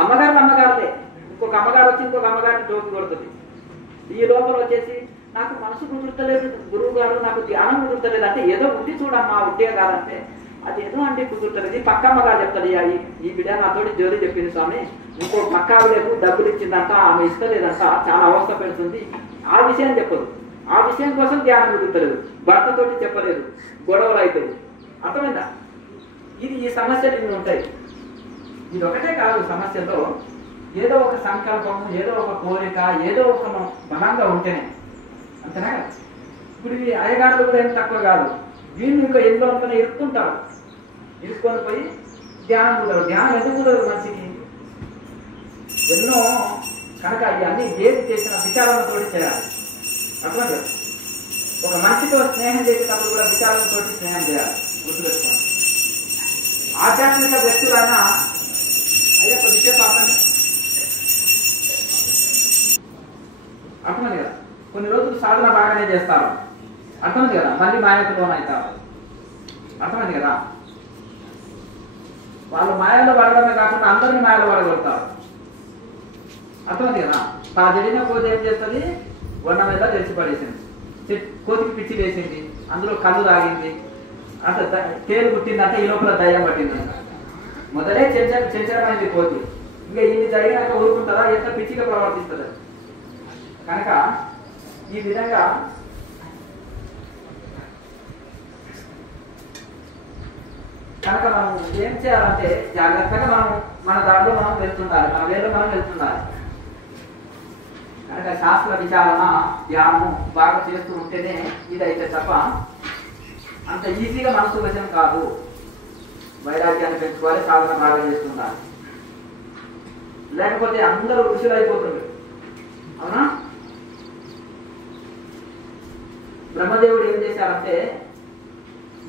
అమ్మగారులే, ఇంకొక అమ్మగారు వచ్చి ఇంకొక అమ్మగారిని టోపి కొడుతుంది. ఈ లోపల వచ్చేసి నాకు మనసు కుదురుతలేదు గురువు గారు, నాకు ధ్యానం కుదురుతలేదు అంటే, ఏదో ఉండి చూడమ్మా, ఉంటే కాదంటే అది ఏదో అంటే కుదురుతలేదు. ఈ పక్క అమ్మగారు చెప్తుంది, ఈ బిడ్డ నాతోటి జోలి చెప్పింది స్వామి, ఇంకో పక్క ఆవిడకు డబ్బులు ఇచ్చిందంట, ఆమె ఇస్తలేదంట, చాలా అవస్థ పెడుతుంది. ఆ విషయం చెప్పదు, ఆ విషయం కోసం ధ్యానం కుదురుతలేదు, భర్తతోటి చెప్పలేదు, గొడవలు అవుతుంది. అర్థమైందా? ఇది ఈ సమస్యలు ఇవి ఉంటాయి. ఇది ఒకటే కాదు, సమస్యలో ఏదో ఒక సంకల్పం, ఏదో ఒక కోరిక, ఏదో ఒక బలంగా ఉంటేనే. అంతేనా? ఇప్పుడు ఈ అయ్యగారులు కూడా ఏం తక్కువ కాదు, వీళ్ళు ఇంకా ఎన్నో ఇరుక్కుంటారు, ఇరుక్కొని పోయి ధ్యానం కుదరదు. ధ్యానం ఎందుకు కుదరదు మనిషికి? ఎన్నో కనుక ఇవన్నీ ఏది చేసిన విచారణతో చేయాలి. అర్థమైంది? ఒక మనిషితో స్నేహం చేసేటప్పుడు కూడా విచారణతో స్నేహం చేయాలి, గుర్తుపెట్టుకోండి. ఆధ్యాత్మిక వ్యక్తులైనా అయ్యప్ప విషయం పాపండి. అర్థమైంది కదా? కొన్ని రోజులు సాధన బాగానే చేస్తారు, అర్థమైంది కదా? మళ్ళీ మాయకు లోన్ అవుతారు. అర్థమైంది కదా? వాళ్ళు మాయలో పడడమే కాకుండా అందరినీ మాయలో పడగొడతారు. అర్థమైంది కదా? తా జరిగిన కోతి ఏం చేస్తుంది, వన్న మీద తెచ్చి పడేసింది, కోతికి పిచ్చి వేసింది, అందులో కళ్ళు తాగింది, అంత తేలు పుట్టిందంటే ఈ లోపల దయ్యం పట్టిందంట. మొదలే చంచలమైంది కోతి, ఇంకా ఇన్ని జరిగినాక ఊరుకుంటుందా? ఎంత పిచ్చిగా ప్రవర్తిస్తుంది. కనుక ఈ విధంగా మనం ఏం చేయాలంటే జాగ్రత్తగా మన దాంట్లో మనం వెళ్తుండాలి, మన వేలో మనం వెళ్తుండాలి. కనుక శాస్త్ర విచారణ, ధ్యానము బాగా చేస్తూ ఉంటేనే ఇదైతే తప్ప అంత ఈజీగా మనసు వచనం కాదు. వైరాగ్యాన్ని పెంచుకోవాలి, సాధన బాగా చేస్తుండాలి, లేకపోతే అందరూ ఋషులు అయిపోతుంది. అవునా? బ్రహ్మదేవుడు ఏం చేశారంటే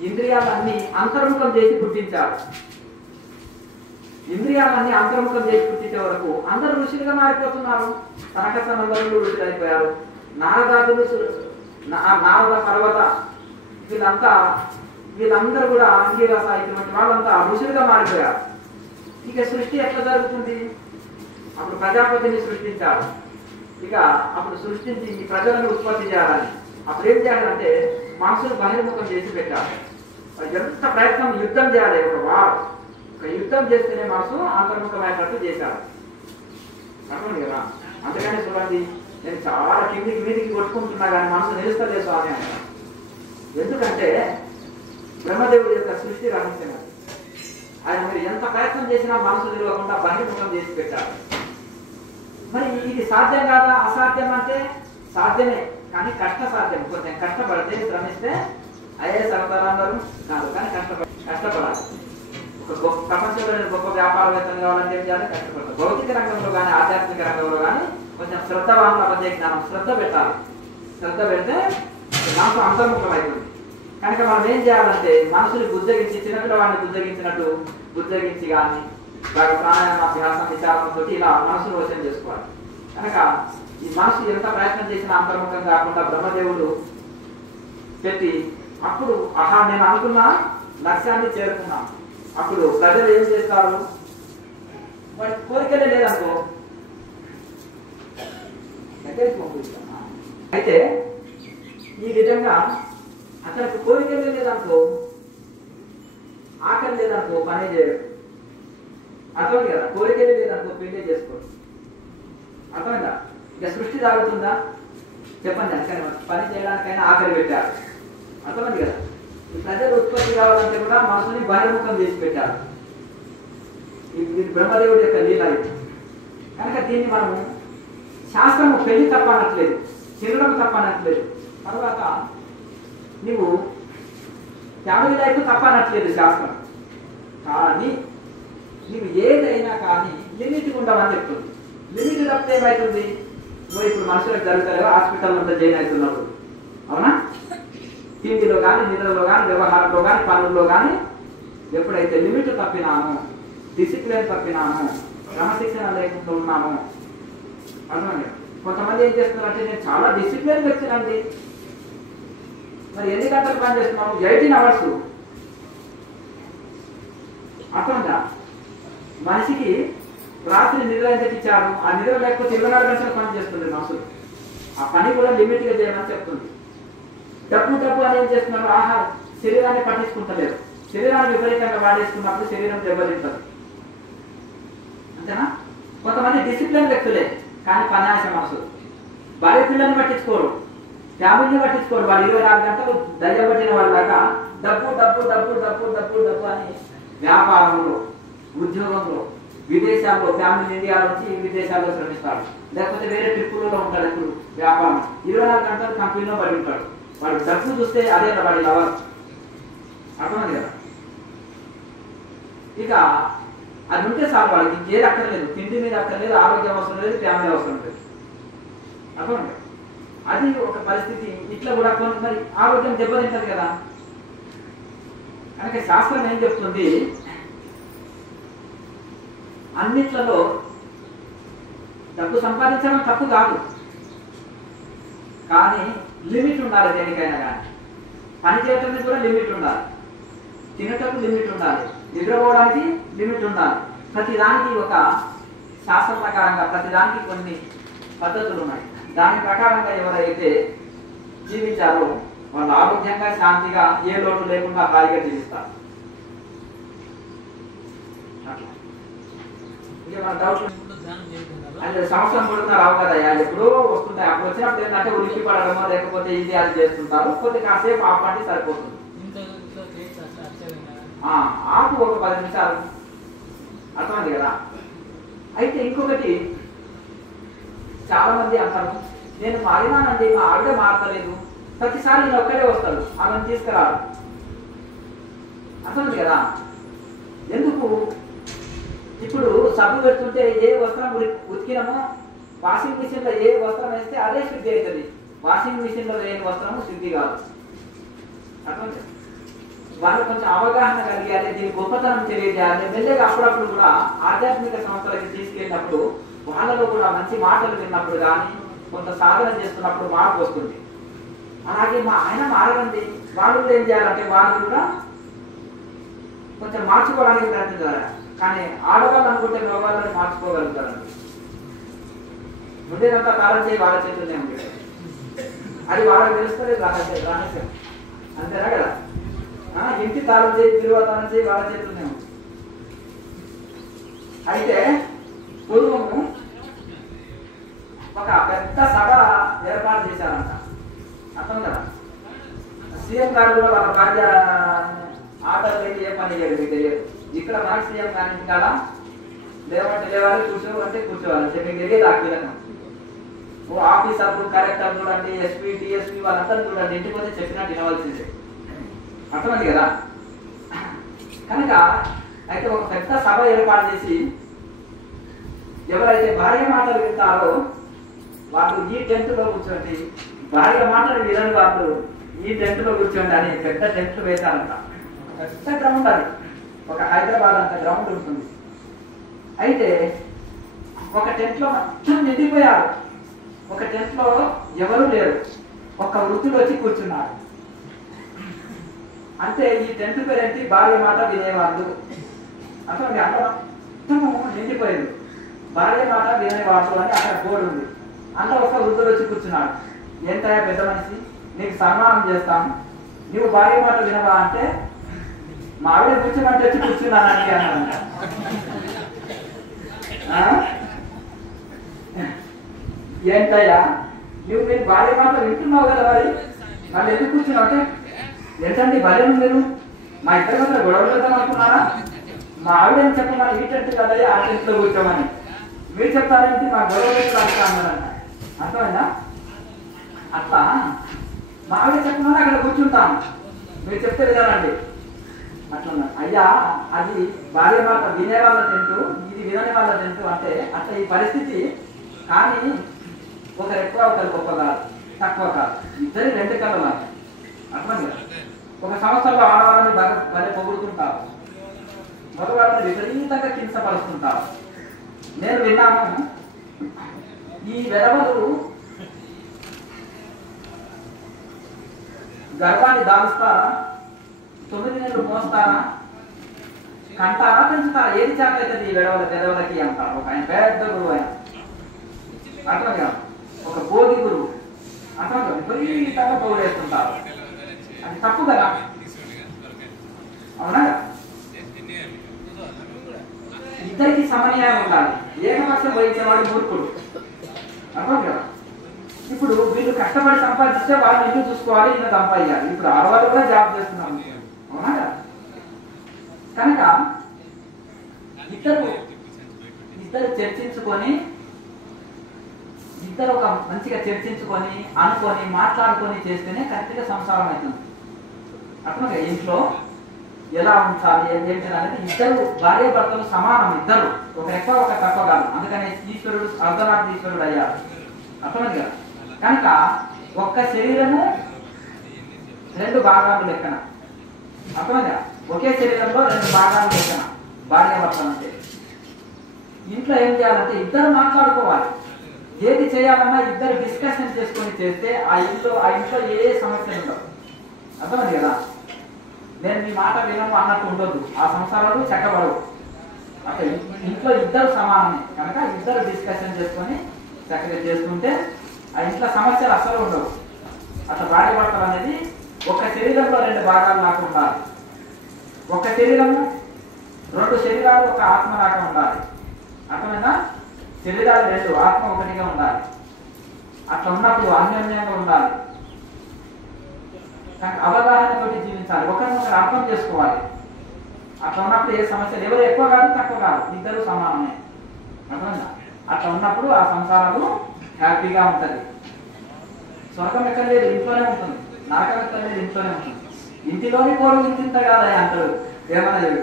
ఇంద్రియాలన్నీ అంతర్ముఖం చేసి పుట్టించారు. ఇంద్రియాలన్నీ అంతర్ముఖం చేసి పుట్టించే వరకు అందరూ ఋషులుగా మారిపోతున్నారు. సనకసనందరులు ఋషులు అయిపోయారు. నారదాదులు, నారద పర్వత, వీళ్ళందరూ కూడా అంగీరస ఇటువంటి వాళ్ళంతా ఋషులుగా మారిపోయారు. ఇక సృష్టి ఎట్లా జరుగుతుంది? అప్పుడు ప్రజాపతిని సృష్టించారు. ఇక అప్పుడు సృష్టించి ఈ ప్రజలను ఉత్పత్తి చేయాలని అప్పుడు ఏం చేయాలంటే మనసును బహిర్ముఖం చేసి పెట్టాలి. ఎంత ప్రయత్నం, యుద్ధం చేయాలి. ఒక యుద్ధం చేస్తేనే మనసు అంతర్ముఖమయ్యేటట్టు చేశారు. అర్థమైంది కదా? అందుకని చూడండి, నేను చాలా కిందికి మీదికి కొట్టుకుంటున్నా కానీ మనసు నిలుస్తలేదు స్వామి అంటారు. ఎందుకంటే బ్రహ్మదేవుడి యొక్క సృష్టి రహస్యం. ఆయన మీరు ఎంత ప్రయత్నం చేసినా మనసు నిలవకుండా బహిర్ముఖం చేసి పెట్టారు. మరి ఇది సాధ్యం కాదా? అసాధ్యం అంటే సాధ్యమే, కానీ కష్ట సాధ్యం. కొంచెం కష్టపడితే, శ్రమిస్తే ఐఏఎస్ అవుతారన్నారు కాదు, కానీ కష్టపడాలి. ఒక గొప్ప ప్రపంచంలో గొప్ప వ్యాపారవేత్తలు కావాలంటే ఏం చేయాలి? కష్టపడతారు. భౌతిక రంగంలో కానీ ఆధ్యాత్మిక రంగంలో కానీ కొంచెం శ్రద్ధవాహన అపజయ జ్ఞానం, శ్రద్ధ పెట్టాలి. శ్రద్ధ పెడితే మనసు అంతర్ముఖం అవుతుంది. కనుక మనం ఏం చేయాలంటే మనసుని బుద్ధగించి, చిన్నపిల్లవాడిని బుద్ధగించినట్టు బుద్ధగించి కానీ బాగా ప్రాణాయామాభ్యాసం, విచారణతో ఇలా మనసును వశం చేసుకోవాలి. కనుక ఈ మనసు ఎంత ప్రయత్నం చేసినా అంతర్ముఖం కాకుండా బ్రహ్మదేవుడు పెట్టి అప్పుడు నేను అనుకున్న లక్ష్యాన్ని చేరుకున్నా. అప్పుడు ప్రజలు ఏం చేస్తారు? వాడి కోరికలే లేదనుకో దగ్గరికి పంపిస్తాను. అయితే ఈ విధంగా అతనికి కోరికలే లేదనుకో, ఆకలి లేదనుకో పని చేయడు. అర్థమైంది కదా? కోరికలే లేదనుకో పెళ్లి చేసుకోడు. అర్థమైందా? ఇక సృష్టి జరుగుతుందా చెప్పండి. అందుకని పని చేయడానికైనా ఆఖరి పెట్టారు. అర్థమైంది కదా. ఈ ప్రజలు ఉత్పత్తి కావాలంటే కూడా మనసుని బహిర్ముఖం చేసి పెట్టారు. ఇది బ్రహ్మదేవుడి యొక్క లీల ఇది. కనుక దీన్ని మనము శాస్త్రము పెళ్లి తప్ప అనట్లేదు, తినడం తప్ప అనట్లేదు, తర్వాత నువ్వు ఫ్యామిలీ లైఫ్ తప్ప అనట్లేదు శాస్త్రం. కానీ నువ్వు ఏదైనా కానీ లిమిట్ ఉండవని చెప్తుంది. లిమిట్ తప్పితే ఏమవుతుంది? నువ్వు ఇప్పుడు మనుషులకు జరుగుతాయో హాస్పిటల్ అంతా జాయిన్ అవుతున్నప్పుడు, అవునా? తిండిలో కానీ, నిద్రలో కానీ, వ్యవహారంలో కానీ, పనుల్లో కానీ ఎప్పుడైతే లిమిట్ తప్పినామో, డిసిప్లిన్ తప్పినామో, క్రమశిక్షణ లేకుండా ఉన్నామో, అర్థమండి. కొంతమంది ఏం చేస్తున్నారంటే నేను చాలా డిసిప్లిన్ వ్యక్తినండి, మరి ఎన్ని గంటలు పని చేస్తున్నాము? 18 hours. అర్థంగా మనిషికి రాత్రి నిద్ర ఎంత ఇచ్చారు? ఆ నిద్ర లేకపోతే 24 గంటలు పని చేస్తుంది మనుషులు. ఆ పని కూడా లిమిట్గా చేయమని చెప్తుంది. డబ్బు అని ఏం చేస్తున్నారు? ఆహారం శరీరాన్ని పట్టించుకుంటలేరు. శరీరాన్ని విపరీతంగా వాడేసుకున్నప్పుడు శరీరం దెబ్బతింటుంది. అంతేనా? కొంతమంది డిసిప్లిన్ వ్యక్తులే కానీ పనాశ మనసులు. భార్య పిల్లల్ని పట్టించుకోరు, ఫ్యామిలీని పట్టించుకోరు. వాళ్ళు 24 గంటలు దయ్యం పట్టిన వాళ్ళ దాకా డబ్బు డబ్బు డబ్బు డబ్బు డబ్బు డబ్బు అని వ్యాపారంలో, ఉద్యోగంలో, విదేశాల్లో, ఫ్యామిలీ ఇండియా నుంచి విదేశాల్లో శ్రమిస్తాడు, లేకపోతే వేరే ట్రిప్పులలో ఉంటాడు. ఇప్పుడు వ్యాపారం 24 గంటలు కంపెనీలో పడి ఉంటాడు. వాడు డబ్బు చూస్తే అదే వాడి లవర్. అర్థమైంది కదా. ఇక అది ఉంటే చాలు, వాళ్ళకి ఇంకేది అక్కర్లేదు. తిండి మీద అక్కర్లేదు, ఆరోగ్యం అవసరం లేదు, ఫ్యామిలీ అవసరం లేదు. అర్థమైంది. అది ఒక పరిస్థితి. ఇట్లా కూడా మరి ఆరోగ్యం దెబ్బతింటది కదా. కనుక శాస్త్రం ఏం చెప్తుంది? అన్నిట్లలో డబ్బు సంపాదించడం తప్పు కాదు, కానీ లిమిట్ ఉండాలి. దేనికైనా కానీ పని చేయడానికి కూడా లిమిట్ ఉండాలి, తినటకు లిమిట్ ఉండాలి, నిద్రపోవడానికి లిమిట్ ఉండాలి. ప్రతిదానికి ఒక శాస్త్ర ప్రకారంగా ప్రతిదానికి కొన్ని పద్ధతులు ఉన్నాయి. దాని ప్రకారంగా ఎవరైతే జీవించారో వాళ్ళు ఆరోగ్యంగా, శాంతిగా, ఏ లోటు లేకుండా హాయిగా జీవిస్తారు. మన డౌట్ అంటే సంవత్సరం కూడా రావు కదా, ఎప్పుడో వస్తుంటాయి. అప్పుడు వచ్చినప్పుడు ఏంటంటే ఉలికి పడడమో లేకపోతే ఇది అది చేస్తుంటారు. కొద్ది కాసేపు ఆపండి సరిపోతుంది. ఆపు ఒక 10 నిమిషాలు. అర్థమైంది కదా. అయితే ఇంకొకటి, చాలా మంది అంటారు నేను మారినానండి, మా ఆవిడ మారతలేదు, ప్రతిసారి నేను ఒక్కడే వస్తాడు, ఆమెను తీసుకురాడు. అర్థమైంది కదా. ఎందుకు? ఇప్పుడు సబ్బు పెడుతుంటే ఏ వస్త్రం ఉతికినమో వాషింగ్ మిషన్ లో ఏ వస్త్రం వేస్తే అదే శుద్ధి అవుతుంది. వాషింగ్ మిషన్ లో లేని వస్త్రము శుద్ధి కాదు. అర్థమైంది. వాళ్ళు కొంచెం అవగాహన కలిగాలి, దీని గొప్పతనం తెలియజేయాలి. మెల్లగా అప్పుడప్పుడు కూడా ఆధ్యాత్మిక సంస్థలకి తీసుకెళ్ళినప్పుడు వాళ్ళలో కూడా మంచి మాటలు విన్నప్పుడు కానీ, కొంత సాధన చేస్తున్నప్పుడు మార్పు వస్తుంది. అలాగే మా ఆయన మారదండి, వాళ్ళు కూడా ఏం చేయాలంటే వాళ్ళు కూడా కొంచెం మార్చుకోవడానికి ప్రయత్నించాలి. కానీ ఆడవాళ్ళు అనుకుంటే మగవాళ్ళని మార్చుకోగలుగుతారండి. ఉండేదంతా కాలం చేయి వాళ్ళ చేతుల్లోనే ఉంది. అది వాళ్ళకి తెలుస్తుంది, రహస్యం. అంతేనా కదా. ఇంటి తాళం చేయి, తిరువాతానం చేయి వాళ్ళ చేతుల్లోనే ఉంది. అయితే పూర్వము ఒక పెద్ద సభ ఏర్పాటు చేశారంట. అర్థం కదా. సీఎం గారు కూడా వాళ్ళ భార్య ఆటలు అయితే ఏ పని చేయలేదు, మీకు తెలియదు. ఇక్కడ మనకు సీఎం కానీ ఉండాలా, లేవంటే లేవాలి, కూర్చోవాలంటే కూర్చోవాలి. మీకు తెలియదు ఆ కీలకం. ఓ ఆఫీసర్లు, కలెక్టర్ చూడండి, ఎస్పీ, డిఎస్పీ వాళ్ళంతా చూడండి, ఇంటికి పోతే చెప్పినా వినవలసిందే. అర్థమైంది కదా. కనుక అయితే ఒక పెద్ద సభ ఏర్పాటు చేసి ఎవరైతే భార్య మాటలు వింటారో వాళ్ళు ఈ టెంట్లో కూర్చోండి, భార్య మాటలు వినని వాళ్ళు ఈ టెంట్లో కూర్చోండి అని పెద్ద టెంట్లు వేశారంట. పెద్ద గ్రౌండ్ అది, ఒక హైదరాబాద్ అంత గ్రౌండ్ ఉంటుంది. అయితే ఒక టెంట్లో మొత్తం నిండిపోయారు. ఒక టెంట్లో ఎవరు లేరు, ఒక వృద్ధుడు వచ్చి కూర్చున్నారు. అంటే ఈ టెంట్ పేరేంటి? భార్య మాట వినేవాళ్ళు. అసలు మీ అన్న మొత్తము నిండిపోయింది. భార్య మాట వినేవాళ్ళు అని అక్కడ బోర్డు ఉంది. అంత ఒక వృద్ధుడు వచ్చి కూర్చున్నాడు. ఏంటయ్యా పెద్ద మనిషి, నీకు సన్మానం చేస్తాను, నువ్వు భార్య మాట వినవా అంటే మా ఆవిడ కూర్చున్నట్టు వచ్చి కూర్చున్నానండి అన్నాడు. ఏంటయ్యా నువ్వు మీరు భార్య మాట వింటున్నావు కదా మరి వాళ్ళు ఎందుకు కూర్చున్నావు అంటే ఏంటండి భార్యను మీరు మా ఇద్దరి మధ్య గొడవ పెడతాం అనుకున్నారా మా ఆవిడని చెప్పమని ఈ టెంట్ కదయ్యా ఆ టెంట్లో కూర్చోమని మీరు చెప్తారేంటి మా గొడవ పెట్టుకుంటా అన్నారంట అర్థమైందా అట్లా మా ఆవిడ చెప్పమని అక్కడ కూర్చుంటాం మీరు చెప్తే విధానండి అట్లా అయ్యా అది భార్య మాట వినే వాళ్ళ టెంటు ఇది వినని వాళ్ళ టెంటు అంటే అట్లా ఈ పరిస్థితి కానీ ఒకరు ఎక్కువ ఒకరు గొప్ప కాదు తక్కువ కాదు ఇద్దరి రెండు కళ్ళు నాకు అర్థం కదా ఒక సంవత్సరంలో ఆడవాళ్ళని భలే పొగుడుతుంటారు మగవాళ్ళని విపరీతంగా కించపరుస్తుంటారు నేను విన్నాను ఈ వెరవలు గర్భాన్ని దాల్స్తారా 9 నెలలు మోస్తారా కంటారా పెంచుతారా ఏది చేత అవుతుంది ఈ వెరవలకి అంటారు ఒక ఆయన పెద్ద గురువు ఆయన అర్థం కాదు ఒక భోగి గురువు అర్థం కాదు విపరీతంగా పొగుడేస్తుంటారు అది తప్పు కదా అవునా ఇద్దరికి సమన్యాయం ఉండాలి ఏకపక్షం వహించేవాడు మూర్ఖుడు అర్థం కదా ఇప్పుడు వీళ్ళు కష్టపడి సంపాదిస్తే వాళ్ళు ఇల్లు చూసుకోవాలి ఇల్లు సంపాదించాలి ఇప్పుడు ఆడవాళ్ళు కూడా జాబ్ చేస్తున్నారు అవునా కనుక ఇద్దరు చర్చించుకొని ఇద్దరు ఒక మంచిగా చర్చించుకొని అనుకొని మాట్లాడుకొని చేస్తేనే కరెక్ట్గా సంసారం అవుతుంది అట్లా ఇంట్లో ఎలా ఉంచాలి ఏంటి అనేది ఇద్దరు భార్య భర్తలు సమానం ఇద్దరు ఒక ఎక్కువ ఒక తక్కువ కాదు అందుకని ఈశ్వరుడు అర్ధనాథీశ్వరుడు అయ్యారు అర్థమైంది కదా కనుక ఒక్క శరీరము 2 భాగాలు లెక్కన అర్థమైంది ఒకే శరీరంలో 2 భాగాలు లెక్కన భార్య భర్తలు అంటే ఇంట్లో ఏం చేయాలంటే ఇద్దరు మాట్లాడుకోవాలి ఏది చేయాలన్నా ఇద్దరు డిస్కషన్ చేసుకొని చేస్తే ఆ ఇంట్లో ఏ సమస్య ఉండదు అర్థమైంది కదా నేను మీ మాట వినము అన్నట్టు ఉండొద్దు ఆ సంసారాలు చక్కబడవు అట్లా ఇంట్లో ఇద్దరు సమానమే కనుక ఇద్దరు డిస్కషన్ చేసుకొని చక్కగా చేసుకుంటే ఆ ఇంట్లో సమస్యలు అసలు ఉండవు అట్లా భార్య భర్తలు అనేది ఒక శరీరంలో 2 భాగాలు లాగా ఉండాలి ఒక శరీరము 2 శరీరాలు ఒక ఆత్మ లాగా ఉండాలి అర్థమైనా శరీరాలు 2 ఆత్మ ఒకటిగా ఉండాలి అట్లా ఉన్నప్పుడు అన్యోన్యంగా ఉండాలి అవగాహనతో జీవించాలి ఒకరినొకరు అర్థం చేసుకోవాలి అట్లా ఉన్నప్పుడు ఏ సమస్యలు ఎవరు ఎక్కువ కాదు తక్కువ కాదు ఇద్దరు సమానమే అర్థమైందా అట్లా ఉన్నప్పుడు ఆ సంసారాలు హ్యాపీగా ఉంటుంది స్వర్గం ఎక్కడ లేదు ఇంట్లోనే ఉంటుంది నరకం ఎక్కడ లేదు ఇంట్లోనే ఉంటుంది ఇంటిలోని కోరు ఇంత కాదా అంటారు ఏమన్నా లేదు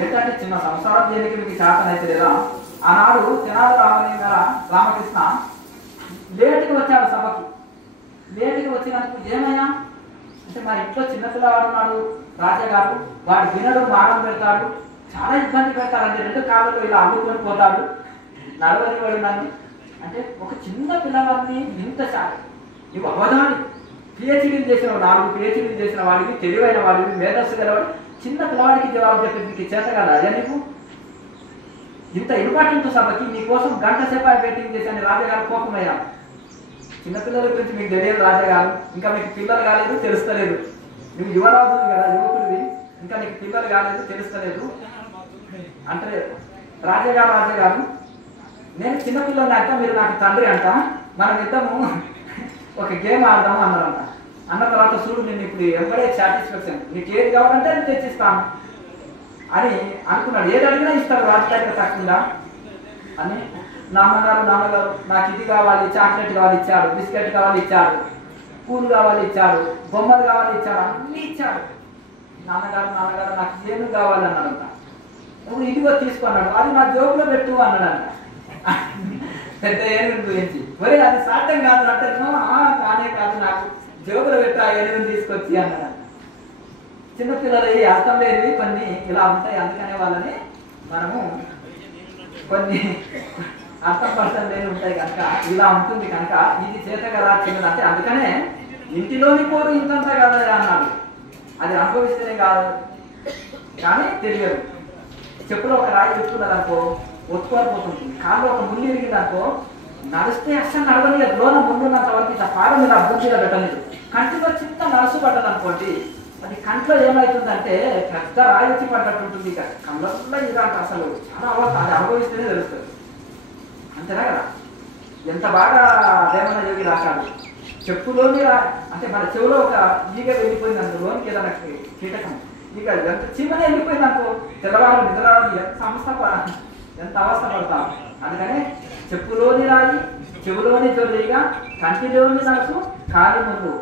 ఏంటంటే చిన్న సంసారం దేనికి మీకు శాతం అయితే లేదా ఆనాడు తెనాలి రామకృష్ణ లేటుగా వచ్చాడు సభకి లేటుగా వచ్చినందుకు ఏమయ్యా అంటే మా ఇంట్లో చిన్నపిల్లవాడు ఉన్నాడు రాజాగారు వాడు వినడు మాడం పెడతాడు చాలా ఇబ్బంది పెడతాడు 2 కాళ్ళలో ఇలా అమ్ముకొని పోతాడు నడవని వాడు నన్ను అంటే ఒక చిన్న పిల్లవాడిని ఇంత నువ్వు అవధాని పిహెచ్డీలు చేసిన 4 పిహెచ్డీలు చేసిన వాడికి తెలివైన వాడికి మేధస్సు గలవాడు చిన్న పిల్లవాడికి జవాబు చెప్పి నీకు చేత కదా అయ్యా నీకు ఇంత ఇంపార్టెంట్ సభకి నీకోసం గంట సేపు వెయిటింగ్ చేశాను రాజాగారు కోపమయ్యా చిన్నపిల్లల గురించి మీకు తెలియదు రాజాగారు ఇంకా మీకు పిల్లలు కాలేదు తెలుస్తలేదు నువ్వు యువరాజువి కదా యువకుడివి ఇంకా నీకు పిల్లలు కాలేదు తెలుస్తలేదు అంటే రాజాగారు నేను చిన్నపిల్లల్ని అంట మీరు నాకు తండ్రి అంట మనం ఇద్దాము ఒక గేమ్ ఆడదాము అన్నారంట అన్న తర్వాత చూడు నేను ఇప్పుడు ఎంబడే సాటిస్ఫాక్షన్ నీకు ఏది కావాలంటే అది తెచ్చిస్తాను అని అనుకున్నాడు ఏది అడిగినా ఇస్తాడు రాజకీయ తక్కువ అని నాన్నగారు నాకు ఇది కావాలి చాక్లెట్ కావాలి ఇచ్చాడు బిస్కెట్ కావాలి ఇచ్చాడు పూలు కావాలి ఇచ్చాడు బొమ్మలు కావాలి ఇచ్చాడు అన్నీ ఇచ్చాడు నాన్నగారు నాకు ఏమి కావాలి అన్నాడంట ఇప్పుడు ఇదిగో తీసుకున్నాడు అది నా జోబులో పెట్టు అన్నాడంట పెద్ద ఏనుగుని గురించి మరి అది సాధ్యం కాదు అంటే కానే కాదు నాకు జోబులో పెట్టు ఆ ఏనుగుని తీసుకొచ్చి అన్నాడంట చిన్నపిల్లలు అర్థం లేనివి కొన్ని ఇలా ఉంటాయి అందుకనే వాళ్ళని మనము కొన్ని అర్థపరచం లేని ఉంటాయి కనుక ఇలా ఉంటుంది కనుక ఇది చేత కదా చిన్నది అంటే అందుకనే ఇంటిలోని కోరు ఇంతంతా కదా అన్నాడు అది అనుభవిస్తేనే కాదు కానీ తెలియదు చెప్పులో ఒక రాయి చెప్పుకున్నది అనుకో ఒత్తుకోకపోతుంది కాళ్ళు ఒక ముళ్ళు ఇరిగింది అనుకో నడిస్తే అసలు నడవలేదు లోన ముందున్నంత వరకు ఇట్లా పారం ఇలా బూర్తిగా పెట్టలేదు కంటిలో చిన్న నడుసు పడ్డది అనుకోండి అది కంట్లో ఏమవుతుందంటే పెద్ద రాయి వచ్చి పడ్డట్టు ఉంటుంది ఇక కళ్ళల్లో ఇదంటే అసలు చాలా అది అనుభవిస్తేనే తెలుస్తుంది అంతేనా కదా ఎంత బాగా వేమన యోగి రాశాడు. చెప్పులోని అంటే మన చెవులో ఒక ఈగ వెళ్ళిపోయింది అనుకో, లోనికి ఏదైనా కీటకం ఇక ఎంత చిన్ననే వెళ్ళిపోయింది అనుకో, తెల్లవారు నిద్రరాదు ఎంత అవస్థ పడతాం. అందుకనే చెప్పులోని రాయి, చెవులోని జొల్లిగా, కంటిలోని నాకు కాలి ముందు,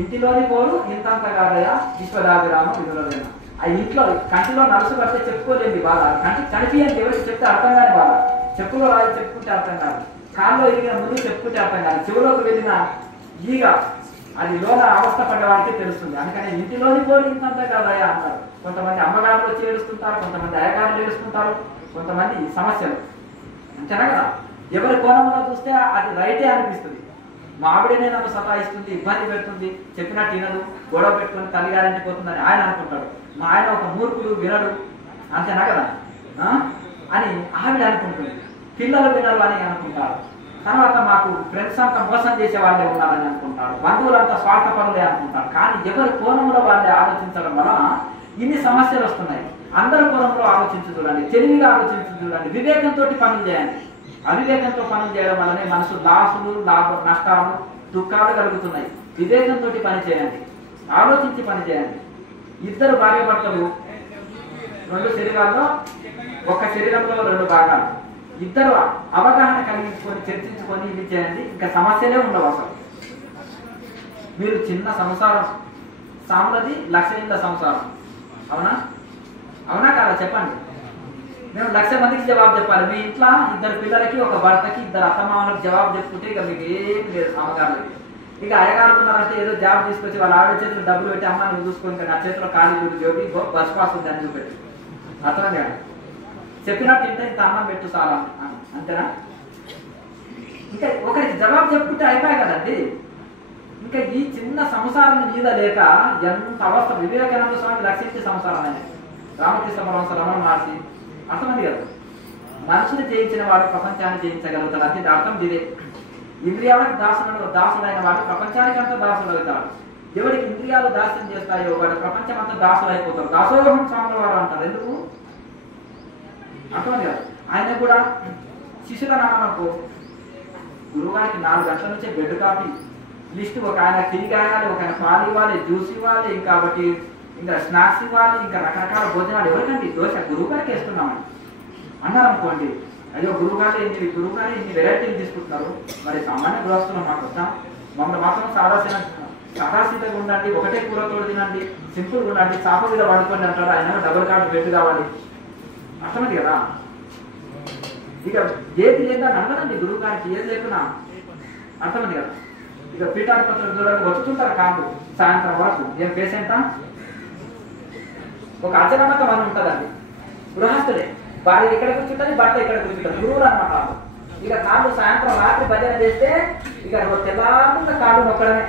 ఇంటిలోని పోడు ఇంతంత కాదయ విశ్వదాభిరామ విధులైన. ఆ ఇంట్లో కంటిలో నలుసు పడితే చెప్పుకోలేండి బాధ, కంటి కనిపించండి ఎవరికి చెప్తే అర్థం కాని బాధ. చెప్పులో రాయి చెప్పుకుంటే అర్థం కాదు, కాల్లో ఎరిగిన ముందు చెప్పుకుంటే అర్థం కాదు, చెవులోకి వెళ్ళిన ఈగ అది లోన అవస్థ పడ్డవాడికి తెలుస్తుంది. అందుకని ఇంటిలోని పోడు ఇంతంతా కాదయా అంటారు. కొంతమంది అమ్మగారులు వచ్చి ఏడుస్తుంటారు, కొంతమంది అయ్యగారులు ఏడుస్తుంటారు, కొంతమంది సమస్యలు అంతేనా కదా. ఎవరి కోణంలో చూస్తే అది రైటే అనిపిస్తుంది. మా ఆవిడనే నన్ను సతాయిస్తుంది, ఇబ్బంది పెడుతుంది, చెప్పినట్టు వినదు, గొడవ పెట్టుకుని తల్లిగారింటికి పోతుందని ఆయన అనుకుంటాడు. మా ఆయన ఒక మూర్ఖుడు, వినడు, అంతేనా కదా అని ఆవిడ అనుకుంటుంది. పిల్లలు వినరు అని అనుకుంటారు. తర్వాత మాకు ఫ్రెండ్స్ అంతా మోసం చేసే వాళ్ళే ఉన్నారని అనుకుంటారు, బంధువులంతా స్వార్థపరులే అనుకుంటారు. కానీ ఎవరి కోణంలో వాళ్ళే ఆలోచించడం వలన ఇన్ని సమస్యలు వస్తున్నాయి. అందరి కోణంలో ఆలోచించి చూడండి, తెలివిగా ఆలోచించి చూడండి, వివేకంతో పనులు చేయండి. అవివేకంతో పనులు చేయడం వల్లనే మనసు లాసులు, నష్టాలు, దుఃఖాలు కలుగుతున్నాయి. వివేకంతో పని చేయండి, ఆలోచించి పని చేయండి. ఇద్దరు భార్య భర్తలు రెండు శరీరాల్లో, ఒక శరీరంలో రెండు భాగాలు, ఇద్దరు అవగాహన కలిగించుకొని చర్చించుకొని ఇది చేయండి, ఇంకా సమస్యలే ఉండవు అసలు. మీరు చిన్న సంసారం సాములది 1,00,000 ఇళ్ళ సంసారం, అవునా అవునా కాదా చెప్పండి. మేము 1,00,000 మందికి జవాబు చెప్పాలి. మీ ఇంట్లో ఇద్దరు పిల్లలకి, ఒక భర్తకి, ఇద్దరు అత్తమామలకు జవాబు చెప్పుకుంటే ఇక మీకు ఏం లేదు అమ్మగారు. ఇక అయ్యగారు ఉన్నారంటే ఏదో జాబ్ తీసుకొచ్చి వాళ్ళ ఆవిడ చేతులు డబ్బులు పెట్టి అమ్మ నువ్వు చూసుకొని నా చేతిలో ఖాళీ చూడు జోబి బస్ పాస్ ఉంది అని చూపెట్టి అర్థం కాదు. చెప్పినట్టు ఇంత ఇంత అన్నం పెట్టు చాలా అంతేనా. ఇంకా ఒకరికి జవాబు చెప్పుకుంటే అయిపోయాయి కదండి. ఇంకా ఈ చిన్న సంసారం మీద లేక ఎంత అవస్థ. వివేకానంద స్వామి 1,00,000 సంసారం అనేది, రామకృష్ణ పరమహంస రమణ మహర్షి, అర్థమైంది కదా. మనుషుని జయించిన వాడు ప్రపంచాన్ని జయించగలుగుతాడు. అంటే అర్థం ఇదే. ఇంద్రియాలకు దాసుడైన వాడు ప్రపంచానికి అంతా దాసుడు అవుతాడు. ఎవరికి ఇంద్రియాలు దాస్యం చేస్తాయో వాడు ప్రపంచం అంతా దాసుడు అయిపోతాడు. దాసోహం స్వాముల వారు అంటారు. ఎందుకు అర్థమైంది కదా. ఆయన కూడా శిష్యుల నామకు గురువుగారికి 4 గంటల నుంచే బెడ్ కాపీ లిస్ట్, ఒక ఆయన తిరిగి ఆయాలి, ఒక ఆయన పాలు ఇవ్వాలి, జ్యూస్ ఇవ్వాలి, ఇంకాబట్టి ఇంకా స్నాక్స్ ఇవ్వాలి, ఇంకా రకరకాల భోజనాలు. ఎవరికండి దోశ గురువుగారికి వేస్తున్నామని అన్నారు అనుకోండి, అయ్యో గురువుగారు ఇన్ని వెరైటీలు తీసుకుంటున్నారు, మరి సామాన్య గృహస్థులు మాకు వస్తాం, మమ్మల్ని మాత్రం సాదాసీతగా ఉండండి, ఒకటే కూరతో తినండి, సింపుల్గా ఉండండి, చాప మీద పడుకోండి అంటారు. ఆయన డబుల్ కార్డు బెడ్ కావాలి. అర్థమైంది కదా. ఇక ఏది లేదా అన్నదండి గురువు గారికి, ఏది లేకున్నా అర్థమైంది కదా. ఇక పీఠాధిపతులు చూడాలి వచ్చుతుంటారు కాదు సాయంత్రం వరకు. ఏం పేషెంటా ఒక అచరమతం అని ఉంటుందండి. గృహస్థుడే, భార్య ఇక్కడ కూర్చుంటుంది, భర్త ఇక్కడ కూర్చుంటుంది, గురువులు అన్నమాట. ఇక కాళ్ళు సాయంత్రం రాత్రి భజన చేస్తే ఇక తెల్లారున్న కాళ్ళు నొక్కడమే.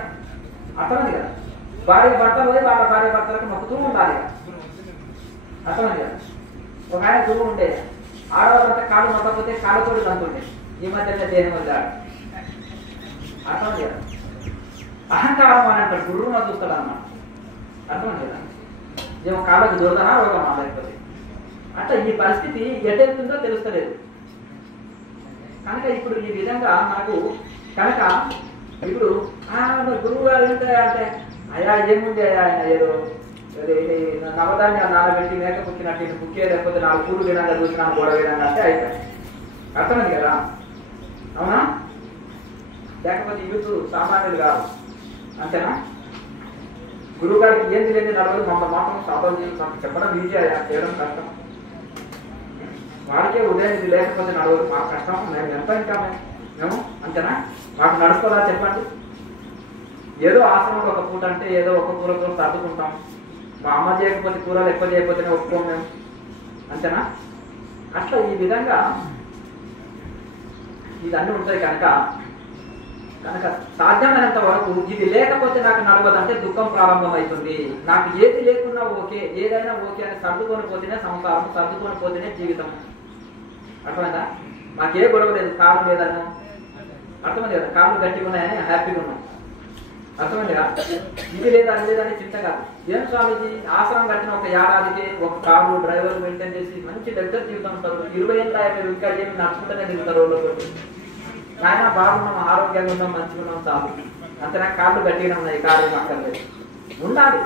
అర్థమైంది కదా. భార్య భర్తలు పోయి వాళ్ళ భార్య భర్తలకు నొక్కుతూ ఉండాలి. అర్థమైంది కదా. ఒక ఆయన గురువు ఉండే, ఆడవాళ్ళంతా కాళ్ళు నొక్కకపోతే కాళ్ళతోటి తంతుండే. ఈ మధ్యనే దేహం వదిలాడు. అర్థమైంది కదా. అహంకారం అని అంటాడు, గురువును చూస్తాడు అన్నమాట. అర్థమైంది కదా. ఏమో కాళ్ళకు దొరదనా రోగమా లేకపోతే అట్లా ఈ పరిస్థితి ఎటెళ్తుందో తెలుస్తలేదు. కనుక ఇప్పుడు ఈ విధంగా నాకు కనుక ఇప్పుడు గురువు గారు ఏంటంటే అంటే అయ్యా ఏముంది ఆయన ఏదో నవధాన్యాలు నానబెట్టి మేక పుట్టినట్టు ఇటు పుక్కే, లేకపోతే 4 పూలు విధంగా చూసినాను గోడ విధంగా అంటే అయిపోయి. అర్థమైంది కదా. అవునా. లేకపోతే యూత్ సామాన్యులు కాదు, అంతేనా. గురువు గారికి ఏంది లేదు నలుగురు మమ్మల్ని మాత్రం సాధన చేసి మాకు చెప్పడం ఈజీ, చేయడం కష్టం. వాడికే ఉదయం ఇది లేకపోతే నలుగురు మాకు కష్టం, మేము ఎంత ఇంకా మేము అంతేనా. మాకు నడుస్తుందా చెప్పండి. ఏదో ఆశ్రమంలో ఒక పూట అంటే ఏదో ఒక కూరతో సర్దుకుంటాం. మా అమ్మ చేయకపోతే కూరలు ఎక్కువ చేయకపోతేనే ఒప్పుకోం మేము, అంతేనా. అట్లా ఈ విధంగా ఇదన్నీ ఉంటాయి. కనుక సాధ్యమైనంత వరకు ఇది లేకపోతే నాకు నడవదు అంటే దుఃఖం ప్రారంభమవుతుంది. నాకు ఏది లేకున్నా ఓకే, ఏదైనా ఓకే అని సర్దుకొని పోతేనే సంసారం, సర్దుకొని పోతేనే జీవితం. అర్థమైందా. మాకే గొడవ లేదు, కాళ్ళు లేదను అర్థమైంది కదా. కాళ్ళు గట్టిగా ఉన్నాయని హ్యాపీగా ఉన్నాం. అర్థమైంది కదా. ఇది లేదు అది లేదని చింత కాదు. ఏం స్వామిజీ ఆశ్రమం కట్టిన ఒక ఏడాదికి ఒక కారు డ్రైవర్ మెయింటైన్ చేసి మంచి దగ్గర జీవితం ఉంటారు. 20 ఏళ్ళ మీరు ఇంకా ఏమి నడుచుకుంటూనే తిరుగుతారు రోజులతో. నాయన బాగున్నాం, ఆరోగ్యంగా ఉన్నాం, మంచిగా ఉన్నాం చాలు, అంతే. నాకు కాళ్ళు గట్టిగా ఉన్నాయి, కాళ్ళు పక్కర్లేదు ఉండాలి.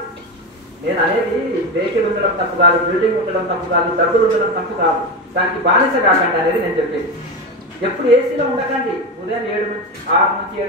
నేను అనేది వెహికల్ ఉండడం తప్పు కాదు, బిల్డింగ్ ఉండడం తప్పు కాదు, డబ్బులు ఉండడం తప్పు కాదు, దానికి బానిస కాకండి అనేది నేను చెప్పేది. ఎప్పుడు ఏసీలో ఉండకండి. ఉదయం 6 నుంచి 7